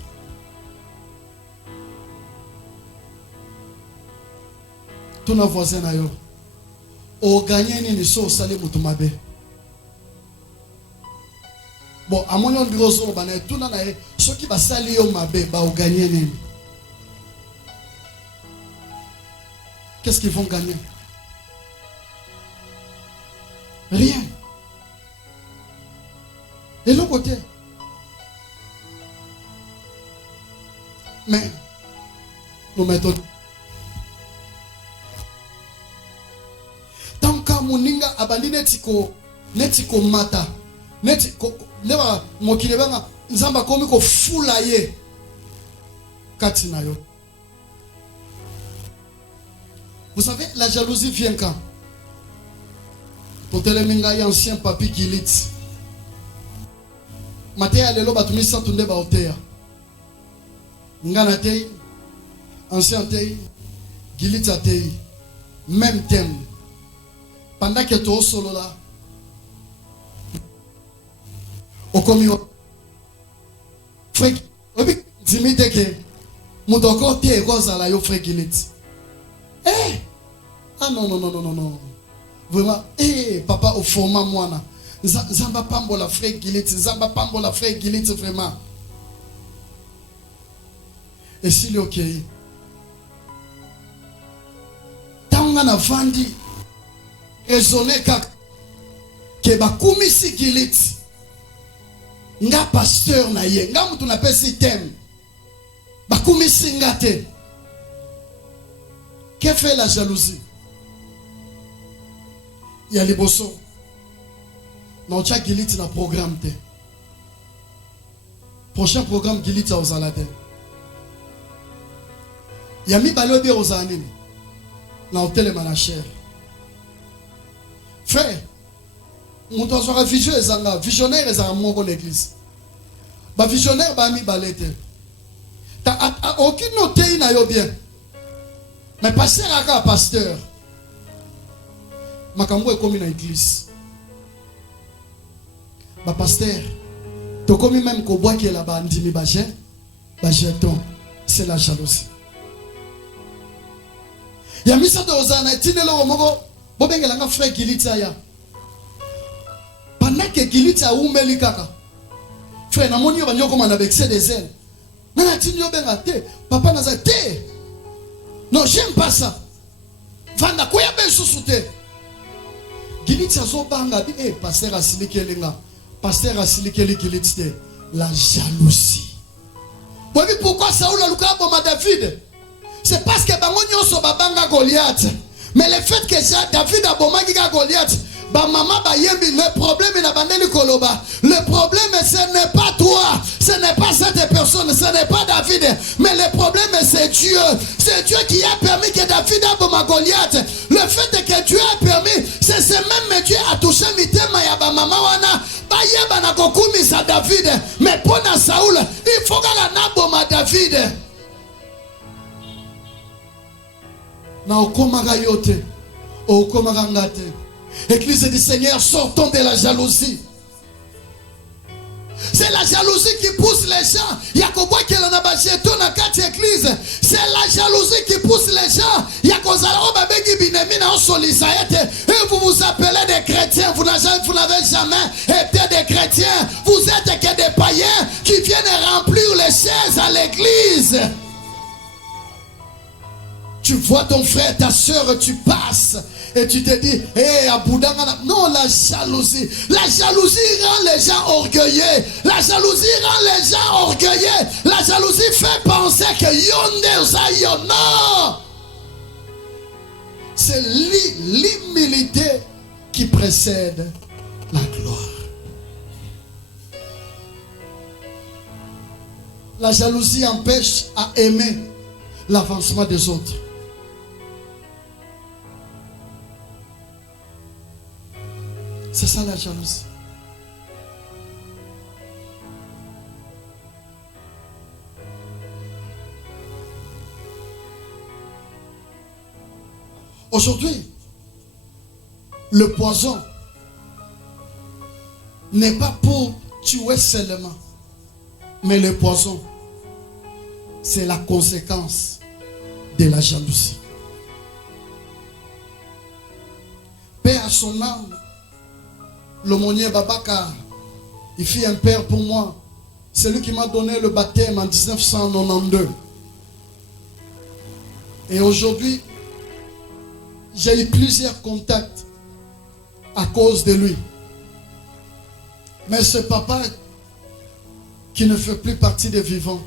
Ton voisin na yo. O gagné ni so salé mutumabe. Bon, à mon nom de roso bana tout na na ceux qui va sali yo mabe ba o gagné ni. Qu'est-ce qu'ils vont gagner? Rien. Et l'autre côté. Mais nous mettons muninga abandi netiko mata netiko newa mokile banga nzamba komi ko fula ye kati na yo. Vous savez, la jalousie vient quand? Pour teleminga y ancien papi Gilit matea lelo batumisa tunde ba otea ngana tei ancien tei Gilit tei même thème. Pendant que tu es solo là, au commun, frère, dis-moi que mon docteur t'es rose à la yo frère Gilit. Eh, ah non. Vraiment, papa au format moi na. Zamba pambo la frère Gilit, zamba pambo la frère Gilit vraiment. Et s'il est ok, tanga na vandi. Raisonner que bakumisi Gilit nga pasteur na ye nga mutu na pesi thème bakumisi ngate. Que fait la jalousie? Il y a les bossons Non, tu as Giliti dans le programme. Prochain programme, Giliti aux Aladin. Il y a mis Balobi aux Anim. Dans l'hôtel de Manacher. Frère, on doit avoir visionnaire et un mot pour l'église. Ba visionnaire, ba mi balete. T'as aucune noté n'a yo bien. Mais pasteur à pasteur. Makambo est comme une église. Ba pasteur. To comme même ko bois qui est là-bas ndimi ba jeton. C'est la jalousie. Ya misa de ozana tinelo omogo bobengela nga frère Gilita ya. Pendant que Gilita umeli kaka. Frère namoni yo banyo comme na vexé des ailes. Nana tinyo benga te, papa naza te. Non, j'aime pas ça. Vanda koya be susute. Gilita zo banga bi pasteur asilikelinga. Pasteur asilikeli Gilita la jalousie. Vous voyez pourquoi Saoul a luka boma David? C'est parce que Bangonyo so babanga Goliath. Mais le fait que David a bomagi Goliath, ba maman ba yembi, le problème est n'abandonne Koloba. Le problème ce n'est pas toi, ce n'est pas cette personne, ce n'est pas David, mais le problème c'est Dieu. C'est Dieu qui a permis que David a bomba Goliath. Le fait que Dieu a permis, c'est ce même Dieu a touché mitema ya ba maman wana. Ba yeba na kokumi sa David, mais pour na Saoul, il faut que na bomba David. Na okomaga yote, okomaga ngate. Église du Seigneur, sortons de la jalousie. C'est la jalousie qui pousse les gens. Yakobo qui est là jeton na quatre églises. C'est la jalousie qui pousse les gens. Yakozala obabegi binemina osolisaete. Et vous vous appelez des chrétiens. Vous n'avez jamais été des chrétiens. Vous êtes que des païens qui viennent remplir les chaises à l'église. Tu vois ton frère, ta soeur, tu passes et tu te dis, hé, Aboudangana. Non, la jalousie. La jalousie rend les gens orgueilleux. La jalousie rend les gens orgueilleux. La jalousie fait penser que yonde ça non. C'est l'humilité qui précède la gloire. La jalousie empêche à aimer l'avancement des autres. C'est ça la jalousie. Aujourd'hui, le poison n'est pas pour tuer seulement, mais le poison, c'est la conséquence de la jalousie. Paix à son âme. L'aumônier Babaka, il fit un père pour moi. C'est lui qui m'a donné le baptême en 1992. Et aujourd'hui, j'ai eu plusieurs contacts à cause de lui. Mais ce papa, qui ne fait plus partie des vivants,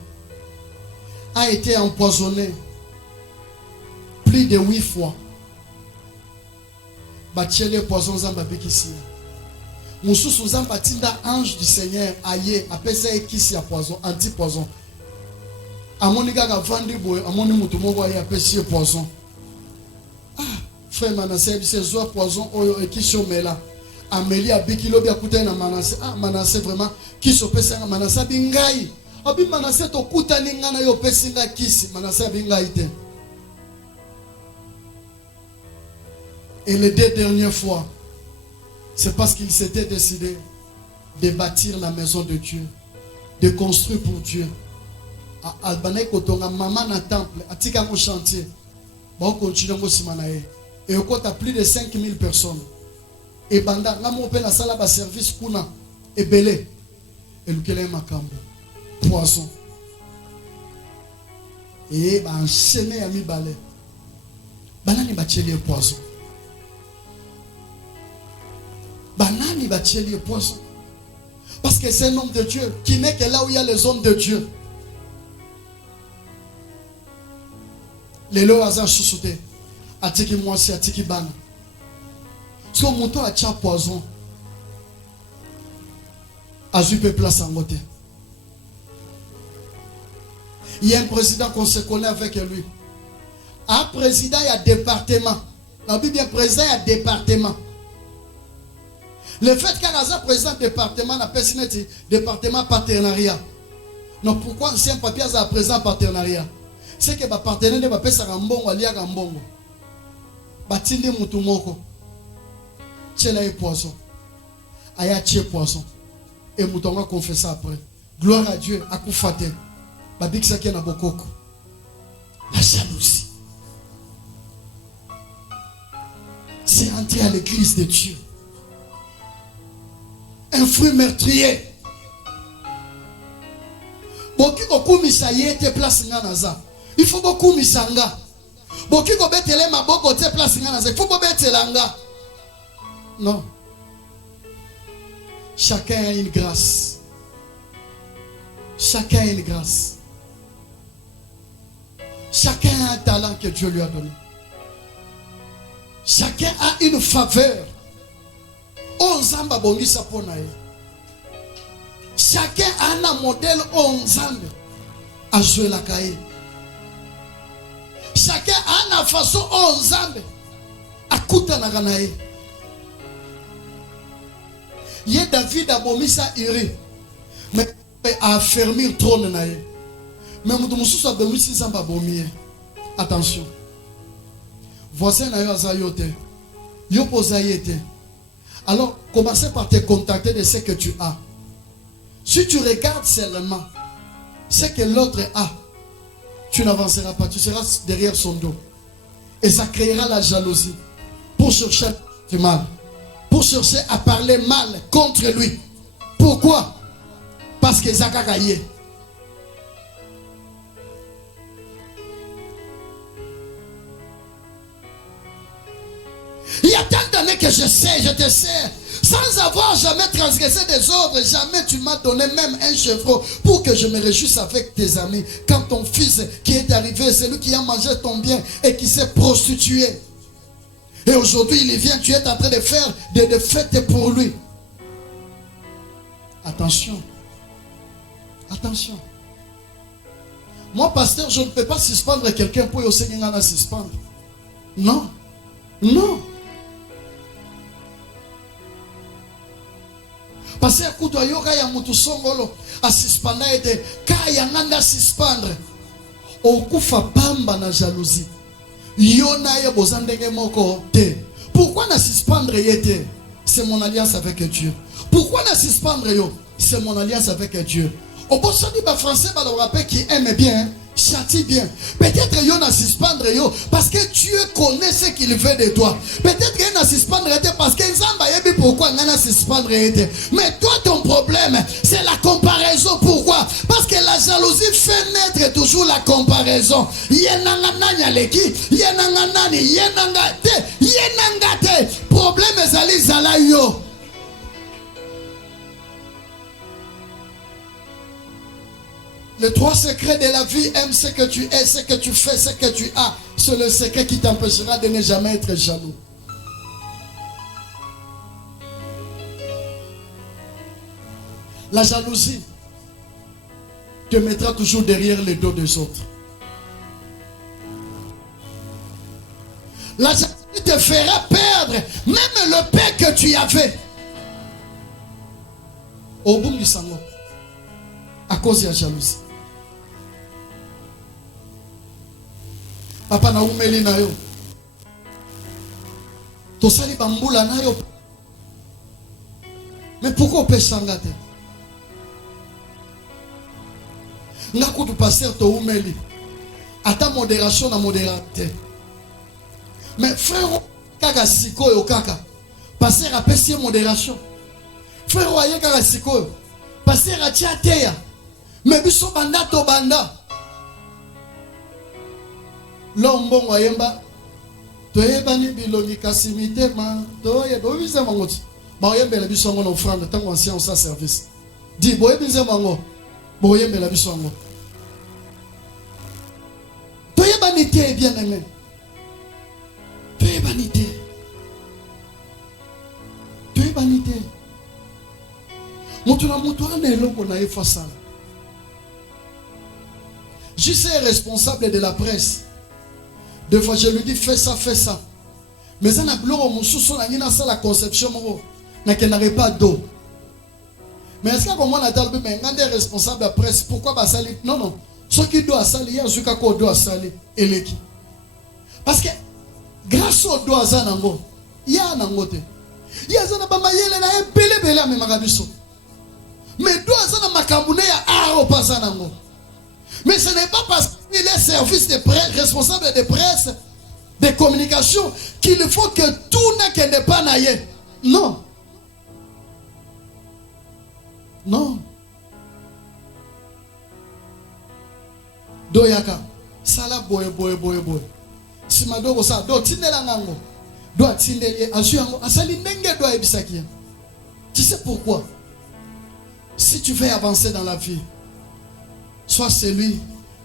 a été empoisonné plus de 8 fois. Batiele poison zambabikisi. Moussou Zambatinda, ange du Seigneur, aïe, appelle ça qui a poison, anti-poison. Amoniga a vendu, amoni mutumogo aïe, appelle ça poison. Ah, frère Manassé, c'est soit poison, oyo, et qui sont là. Amélie a bikilo bien coûté na Manassé. Ah, Manassé vraiment, qui se pèse à Manassé bingaï. Abi Manassé to kuta ningana yo pesinga kisi, Manassé bingaï te. Et les 2 dernières fois, c'est parce qu'il s'était décidé de bâtir la maison de Dieu, de construire pour Dieu. À Albanais, Kotonga, maman na temple, à Tika au chantier, on continue au Simanae. Et au compte à plus de 5000 personnes. Et Banda, on peut la salle de service Kuna, et Belé, et Lukele Makambo, poisson. Et un chemin à mi balai. Banani bacheli poisson. Banani bacheli poisson. Parce que c'est un homme de Dieu qui n'est que là où il y a les hommes de Dieu. Les lois à chouchouté. Atiki moi c'est atiki ban. Son mouton a tcha poison. Azupe place en côté. Il y a un président qu'on se connaît avec lui. Un président, il y a département. La Bible, il y a président, il y a département. Le fait qu'un président département n'a pas signé département partenariat. Non, pourquoi ancien papier a président partenariat? C'est que le partenaire ne va pas faire un bon ou lier un bon. Batindi mutumoko. Tchela est poison. Aya tché poison. Et moutonga confesse après. Gloire à Dieu. Akoufate. Babik saki na bokoko. La jalousie. C'est entrer à l'église de Dieu. Un fruit meurtrier. Boki koku misaye te place nganaza. Il faut beaucoup misanga. Boki ko betele maboko te place nganaza. Il faut ko betelanga. Non. Chacun a une grâce. Chacun a une grâce. Chacun a un talent que Dieu lui a donné. Chacun a une faveur. Onzamba bongisa ponae. Chacun a un modèle onzambe a joué la cahier. Chacun a une façon onzambe a kuta na ganae. Yé David a bomisa iri, mais a affermi trône nae. Mais mutumusou a bomisi zamba bomie. Attention. Voisin na yo azayote. Yo posayete. Alors, commencez par te contacter de ce que tu as. Si tu regardes seulement ce que l'autre a, tu n'avanceras pas. Tu seras derrière son dos. Et ça créera la jalousie. Pour chercher du mal. Pour chercher à parler mal contre lui. Pourquoi? Parce que Zaka gaillé. Il y a tant d'années que je sais, je te sais, sans avoir jamais transgressé des ordres, jamais tu m'as donné même un chevreau pour que je me réjouisse avec tes amis. Quand ton fils qui est arrivé, c'est lui qui a mangé ton bien et qui s'est prostitué. Et aujourd'hui, il vient, tu es en train de faire des fêtes pour lui. Attention. Attention. Moi, pasteur, je ne peux pas suspendre quelqu'un pour essayer de suspendre. Non. Non. Parce que kuto yoga ya mutu songolo asispanda ete kaya nganda sispandre okufa pamba na jalousie yona ye bozandenge moko te. Pourquoi na sispandre yete? C'est mon alliance avec Dieu. Pourquoi na sispandre yo? C'est mon alliance avec Dieu. Au bon sens ba français ba le rappel qui aime bien, châtie bien. Peut-être yo na suspendre yo parce que Dieu connaît ce qu'il veut de toi. Peut-être que na suspendre parce que Nzamba yebi pourquoi na suspendre. Mais toi ton problème c'est la comparaison. Pourquoi? Parce que la jalousie fait naître toujours la comparaison. Yenanga nanya leki, yenanga nani, yenanga te. Problème ezali zala yo. Les trois secrets de la vie: aime ce que tu es, ce que tu fais, ce que tu as. C'est le secret qui t'empêchera de ne jamais être jaloux. La jalousie te mettra toujours derrière les dos des autres. La jalousie te fera perdre même le paix que tu avais. Au bout du sang, à cause de la jalousie. Papa na umeli na yo. Tosali bambula na yo. Mais pourquoi pêche sangate? Nga kutu pasteur to umeli. Ata modération na modérate. Mais frère kaka sikoyo kaka. Pasteur apesi modération. Frère oye kaka sikoyo. Pasteur atia teya. Mais biso banda to banda. Lombongo ayemba toyebani bilongi kasimite ma toyeba obize mangoti ba oyembela biso ngo na offrande tango ancien sa service di boyebize mango boyembela biso ngo toyebani te bien aimé toyebani te Je suis responsable de la presse. Des fois, je lui dis, fais ça, fais ça. Mais ça n'a pas la conception. Il n'y pas d'eau. Mais est-ce que comme on a dit, mais quand est responsable de la presse, pourquoi pas salir? Non, non. Ce qui doit salir, il y a ce qui doit salir. Parce que grâce au doigt, il y a un angote. Il y a un bamayele na ebele bele a memagabiso. Mais doit ça na makambune ya aro pasanango. Mais ce n'est pas parce qu'il est service de presse, responsable de presse, de communication, qu'il faut que tout n'est pas naïe. Non. Non. Doyaka. Sala boy. Si ma dogo sa do tindela ngango. Do tindeli azuango asali nenge do ebisaki. Tu sais pourquoi? Si tu veux avancer dans la vie, sois celui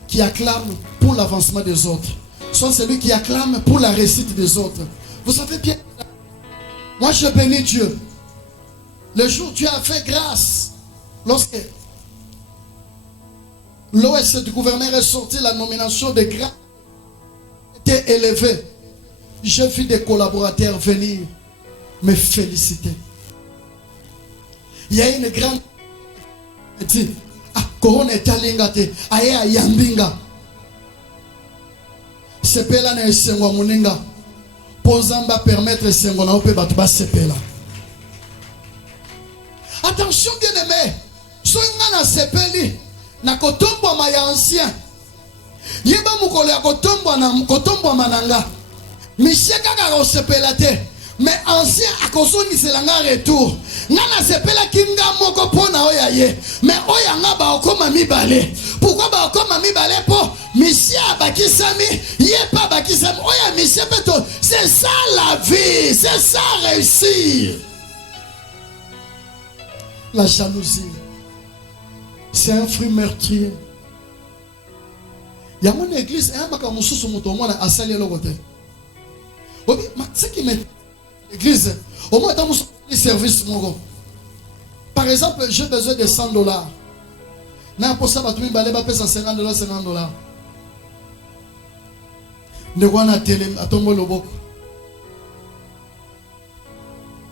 qui acclame pour l'avancement des autres. Sois celui qui acclame pour la réussite des autres. Vous savez bien, moi je bénis Dieu. Le jour où Dieu a fait grâce, lorsque l'OS du gouverneur est sorti, la nomination de grâce était élevée. J'ai vu des collaborateurs venir me féliciter. Il y a une grande dit, ah, Corona est alingate, aya yambinga. Sepela na esengo muninga. Pozamba permettre esengo na ope batu ba sepela. Attention bien aimé, so nga na sepeli na kotombo ma ya ancien. Yeba mukolo ya kotombo mananga. Misheka ka sepela te. Mais ancien akosoni selanga retour. Nana sepela kinga moko pona oya ye. Mais oya nga ba okoma mibale. Pourquoi ba okoma mibale po? Misia bakisami, ye pa bakisami. Oya misia peto. C'est ça la vie, c'est ça réussir. La jalousie, c'est un fruit meurtrier. Il y a mon église, un bakamususu mutomona asali lokote. Obi, ce qui me l'église, au moins dans mon service, par exemple, j'ai besoin de $100. N'a pas ça, tu vas payer $50, $50. Ne quoi na télé, à ton mot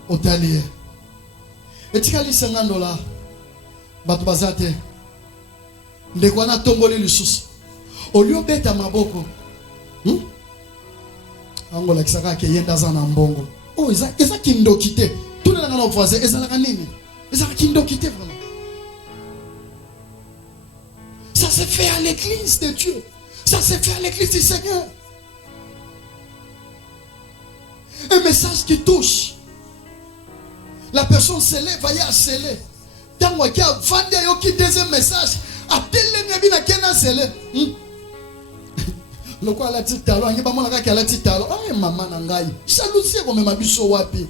au talier. Et tu as dit $50. Batu bazate. Ne quoi na tomboli le sous. Au lieu d'être à ma boko. Angola qui s'arrête qui est dans un ambongo. Oh, ils ont kindo quitté. Tout le monde voisin, ils ont ranimé. Ils ont kindo quitté vraiment. Ça se fait à l'église de Dieu. Ça se fait à l'église du Seigneur. Un message qui touche. La personne se lève, va y aller sceller. Tant qu'il y a vendu un deuxième message, à tel nebi na kena sceller. Le quoi la petite talon, il y a pas mal de la petite talon. Ah maman nangai, jalousie comme ma biso wapi.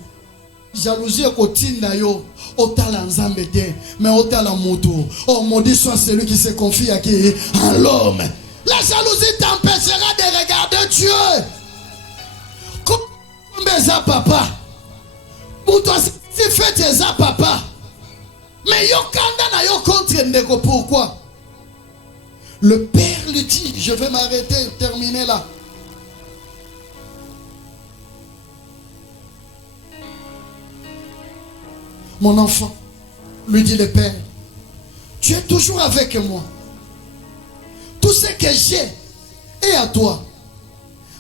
Jalousie kotinda yo, otala nzambe te, mais otala moto. Oh maudit soit celui qui se confie à qui? À l'homme. La jalousie t'empêchera de regarder Dieu. Comme ça papa. Pour toi si fait ça papa. Mais yo kanda na yo contre ndeko pourquoi? Le père lui dit, je vais m'arrêter, terminer là. Mon enfant, lui dit le père, tu es toujours avec moi. Tout ce que j'ai est à toi.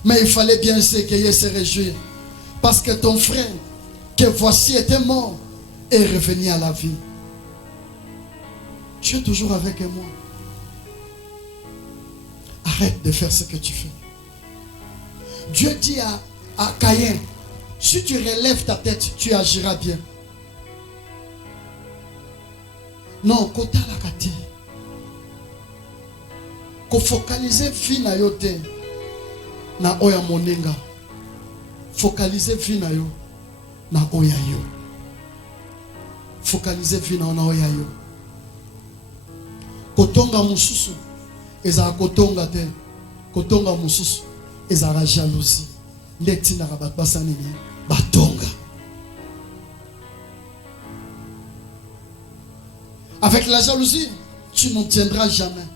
Mais il fallait bien s'égayer, se réjouir. Parce que ton frère, que voici était mort, est revenu à la vie. Tu es toujours avec moi. Arrête de faire ce que tu fais. Dieu dit à Caïn, si tu relèves ta tête, tu agiras bien. Non, kota la kati. Ko focaliser vie na yo te na oya monenga. Focaliser vie na yo na oya yo. Focaliser vie na oya yo. Kotonga mususu ezala kotonga te. Kotonga mususu ezala jalousie. Ndeti na rabat basanini. Batonga. Avec la jalousie, tu n'obtiendras jamais.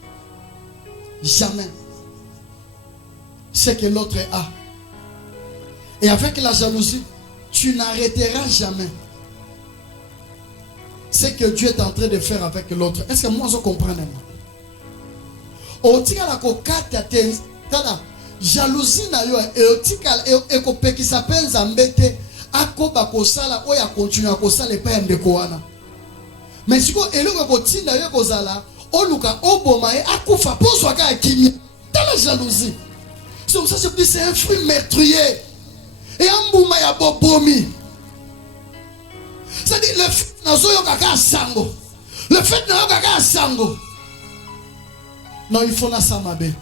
Jamais. Ce que l'autre a. Et avec la jalousie, tu n'arrêteras jamais ce que Dieu est en train de faire avec l'autre. Est-ce que moi je comprends? Jalousie na yo et qui s'appelle Zambete akoba kosala oya continue kosala pa ndeko wana. Mais siko eloko kotinda yo kozala oluka oboma e akufa pozwa ka kimia. Dans la jalousie. C'est pour ça que je dis c'est un fruit meurtrier. Et ambouma ya bobomi. C'est-à-dire le fait nazo yo kaka sango. Le fait na yo kaka sango. Non, il faut na samabe.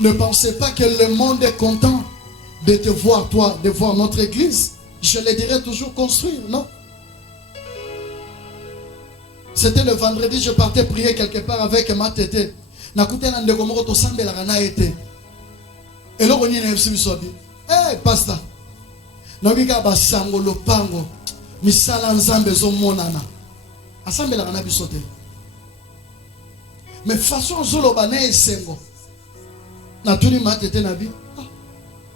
Ne pensez pas que le monde est content de te voir, toi, de voir notre église. Je le dirais toujours construire, non? C'était le vendredi, je partais prier quelque part avec ma tété. Nakute na ndeko moko to sambela kana été. Et là on y est bisobi. Eh pasteur. Nobika ba sango lopango. Misala nzambe zo monana. Asambela kana bisote. Mais façon zolo ba na esengo. Na tuni ma tété na bi.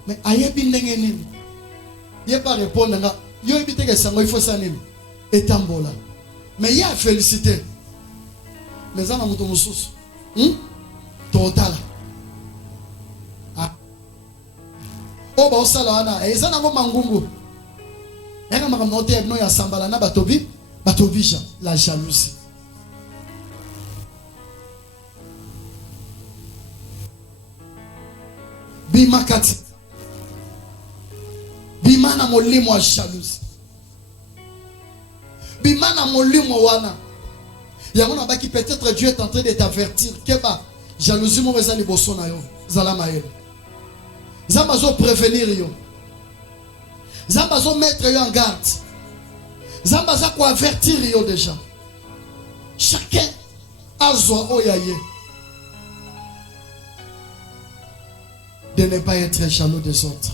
Mais ayebi ndenge nini? Il pas répondre nga. Yo ebite ke sango il faut ça nini? Etambola. Mais il y a félicité. Mais ça na muto mususu. Total. Ah. Oh ba osala wana eza na mangungu. Eka maka note no ya sambala na batobija la jalousie. Bima kati. Bima na molimo wa jalousie. Bima na molimo wana. Yamona baki peut-être Dieu est en train de t'avertir que ba jalousie mo eza liboso na yo zala maele. Zamba zo prévenir yo. Zamba zo mettre yo en garde. Zamba za ko avertir yo déjà. Chacun a zo oyaye. De ne pas être jaloux des autres.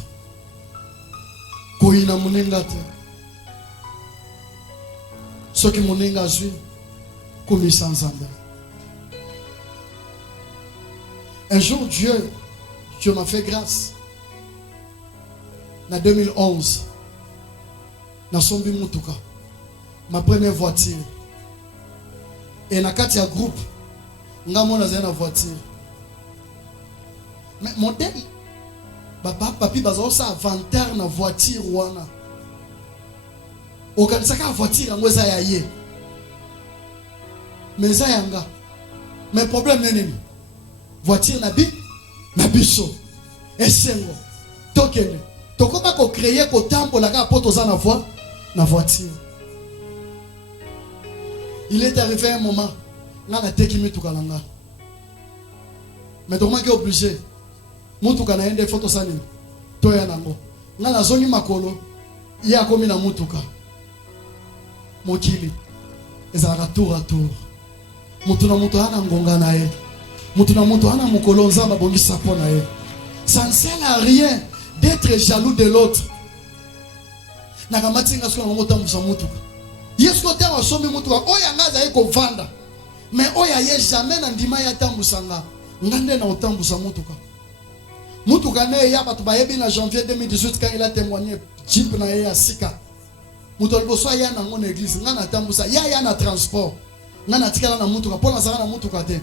Koina munenga te. Ce qui munenga zui comme sans âme. Un jour, Dieu m'a fait grâce. En 2011, dans son Mutuka, ma première voiture. Et dans un groupe, j'ai une voiture. Mais modèle, papi, ça inventaire dans la voiture. Organiser la voiture, mais ça yanga. Mais problème n'est pas. Voiture na biso. Esengo. Tokene. Tokoma ko créer ko tambo la ka poto za na voiture. Il est arrivé un moment, là na teki mituka langa. Mais donc est obligé. Mutuka na ende photo sani. Toya nango. Nga na zoni makolo, ya komi na mutuka. Mokili. Ezala tour à tour. Mutu na mutu ana ngonga na ye. Mutu na mutu ana mukolo nzamba bongisa pona ye. Ça ne sert à rien d'être jaloux de l'autre. Nakamati nga siko na mota musa mutu. Yesko te wa somi mutu oya ngaza ye ko vanda. Mais oya ye jamais na ndima ya tambusanga. Ngande na otambusa mutuka. Mutuka ne ya batu ba yebi na janvier 2018 quand il a témoigné Jeep na ye ya sika. Mutu liboso ya na ngona église ngana tambusa ya na transport. Ngana tikala na mutuka pona sanga na mutuka te.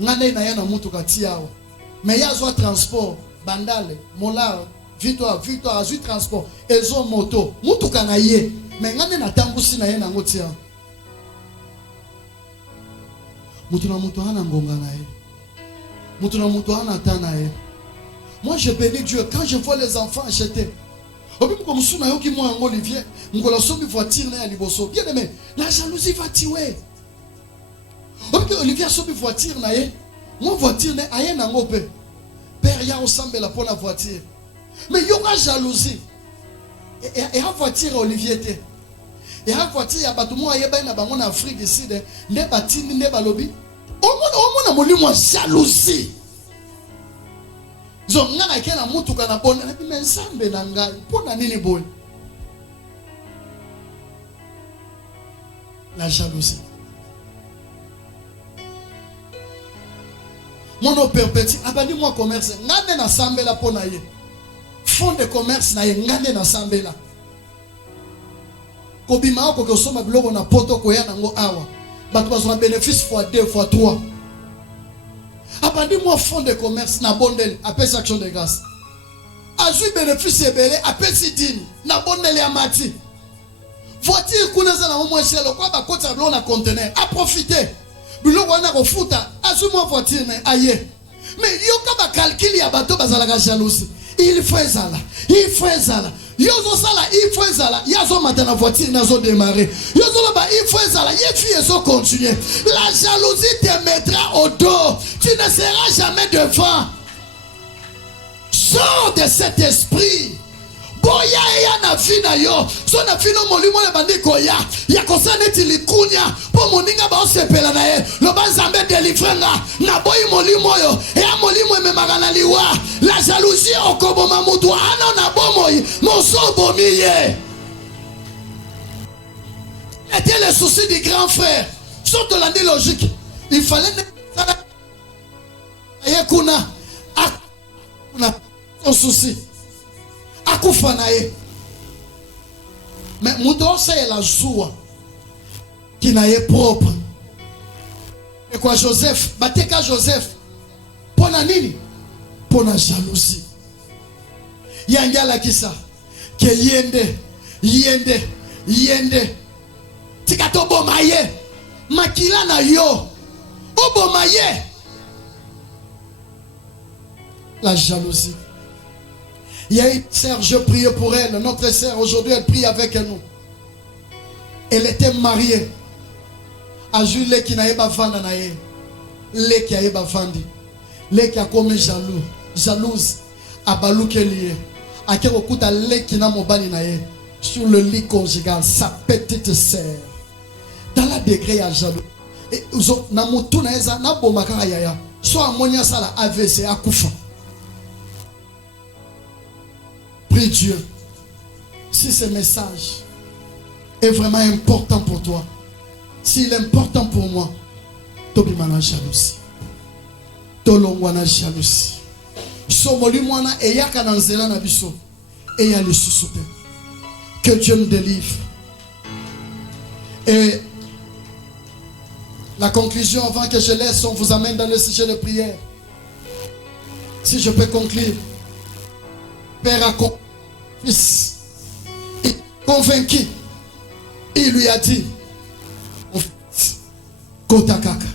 Ngana na ya na mutuka tiao. Mais ya zo transport bandale mola victoire azui transport ezo moto mutuka na ye. Mais ngana na tambusi na ye na ngotia. Mutu na mutu ana ngonga na ye. Mutu na mutu ana tana ye. Moi je bénis Dieu quand je vois les enfants acheter. Obi comme suna yo ki mo en Olivier, ngola sobi voiture na ya liboso. Bien aimé, la jalousie va tuer. Obi Olivier sobi voiture na ye, mo voiture na aye na ngope. Père ya osambela pour la voiture. Mais yo ka jalousie. Et la voiture Olivier te. Et la voiture ya batu mo ayeba na bango na Afrique du Sud, ne batini ne balobi. Omona molimo jalousie. Zonga na kena mutuka na bonne na bi mensambe na ngai pona nini boy. La jalousie. Mon père petit, abandi moi commerce, ngane na sambela po na ye. Fond de commerce na ye ngane na sambela. Kobima ko ko soma biloko na poto ko ya nango awa. Bato bazona bénéfice fois 2 fois 3. Abandi moi fond de commerce na bondel appelle action de grâce. Azu bénéfice ebele appelle sidine na bondel ya mati. Voiture kuna za na mo chelo kwa ba kota blo na conteneur. A profiter. Biloko wana ko futa azu mo voiture na aye. Mais yo ka ba calcul ya bato bazala ka jalousie. Il faut ezala. Il faut ezala. Yozo sala il faut ezala. Yazo matin la voiture nazo démarrer. Yozo là ba il faut ezala. Ye fille zo continuer. La jalousie te mettra au dos. Tu ne seras jamais devant. Sors de cet esprit. Boya ya na fina yo. So na fino molimo le bandiko ya. Ya kosane tilikunya. Po moninga ba osepela na ye. Lo banzambe delivrenga. Na boyi molimo yo. E a molimo ememagana liwa. La jalousie okoboma mutu ana na bomoyi. Moso bomiye. C'était le souci du grand frère. Sauf de l'année logique. Il fallait kuna son souci. Akufa na ye. Mais muto c'est la joie qui na ye propre. Et quoi Joseph, bateka Joseph. Pona nini? Pona jalousie. Yangala kisa. Ke yende. Tikato bomaye. Makila na yo. Obomaye. La jalousie. Il y a une sœur, je priais pour elle. Notre sœur, aujourd'hui, elle prie avec nous. Elle était mariée. A Jules qui n'a pas vendu naïe. Le qui a pas vendu. Le qui a comme jalouse. A balou qui est lié. A qui a le qui n'a pas naïe. Sur le lit conjugal, sa petite sœur. Dans la degré à jaloux. Et na mutu na eza na bomaka yaya. So amonia sala AVC akufa. Prie Dieu, si ce message est vraiment important pour toi, s'il est important pour moi, tobimana jalousie, tolongwana jalousie, somoli mwana eyaka na nzela na biso, eya lisusu te. Que Dieu nous délivre. Et la conclusion avant que je laisse, on vous amène dans le sujet de prière. Si je peux conclure, Père a fils, il est convaincu. Il lui a dit, Kota kaka,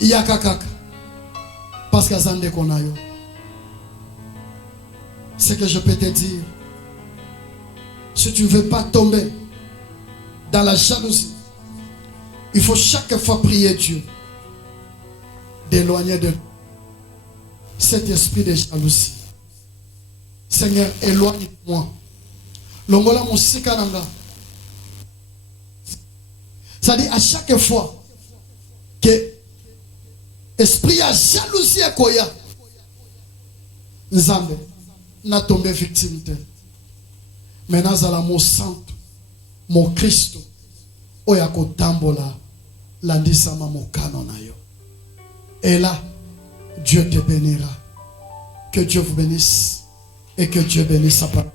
Yaka kaka, parce que Zande konayo. Ce que je peux te dire, si tu ne veux pas tomber dans la jalousie, il faut chaque fois prier Dieu d'éloigner de cet esprit de jalousie. Seigneur, éloigne-moi. Longola musika nanga. C'est-à-dire à chaque fois que esprit à jalousie à koya, Nzambe n'a tombé victime de. Maintenant, à la mot santo, mon Christ, oyako tambola, landisama mo kanonayo. Et là, Dieu te bénira. Que Dieu vous bénisse et que Dieu bénisse sa parole.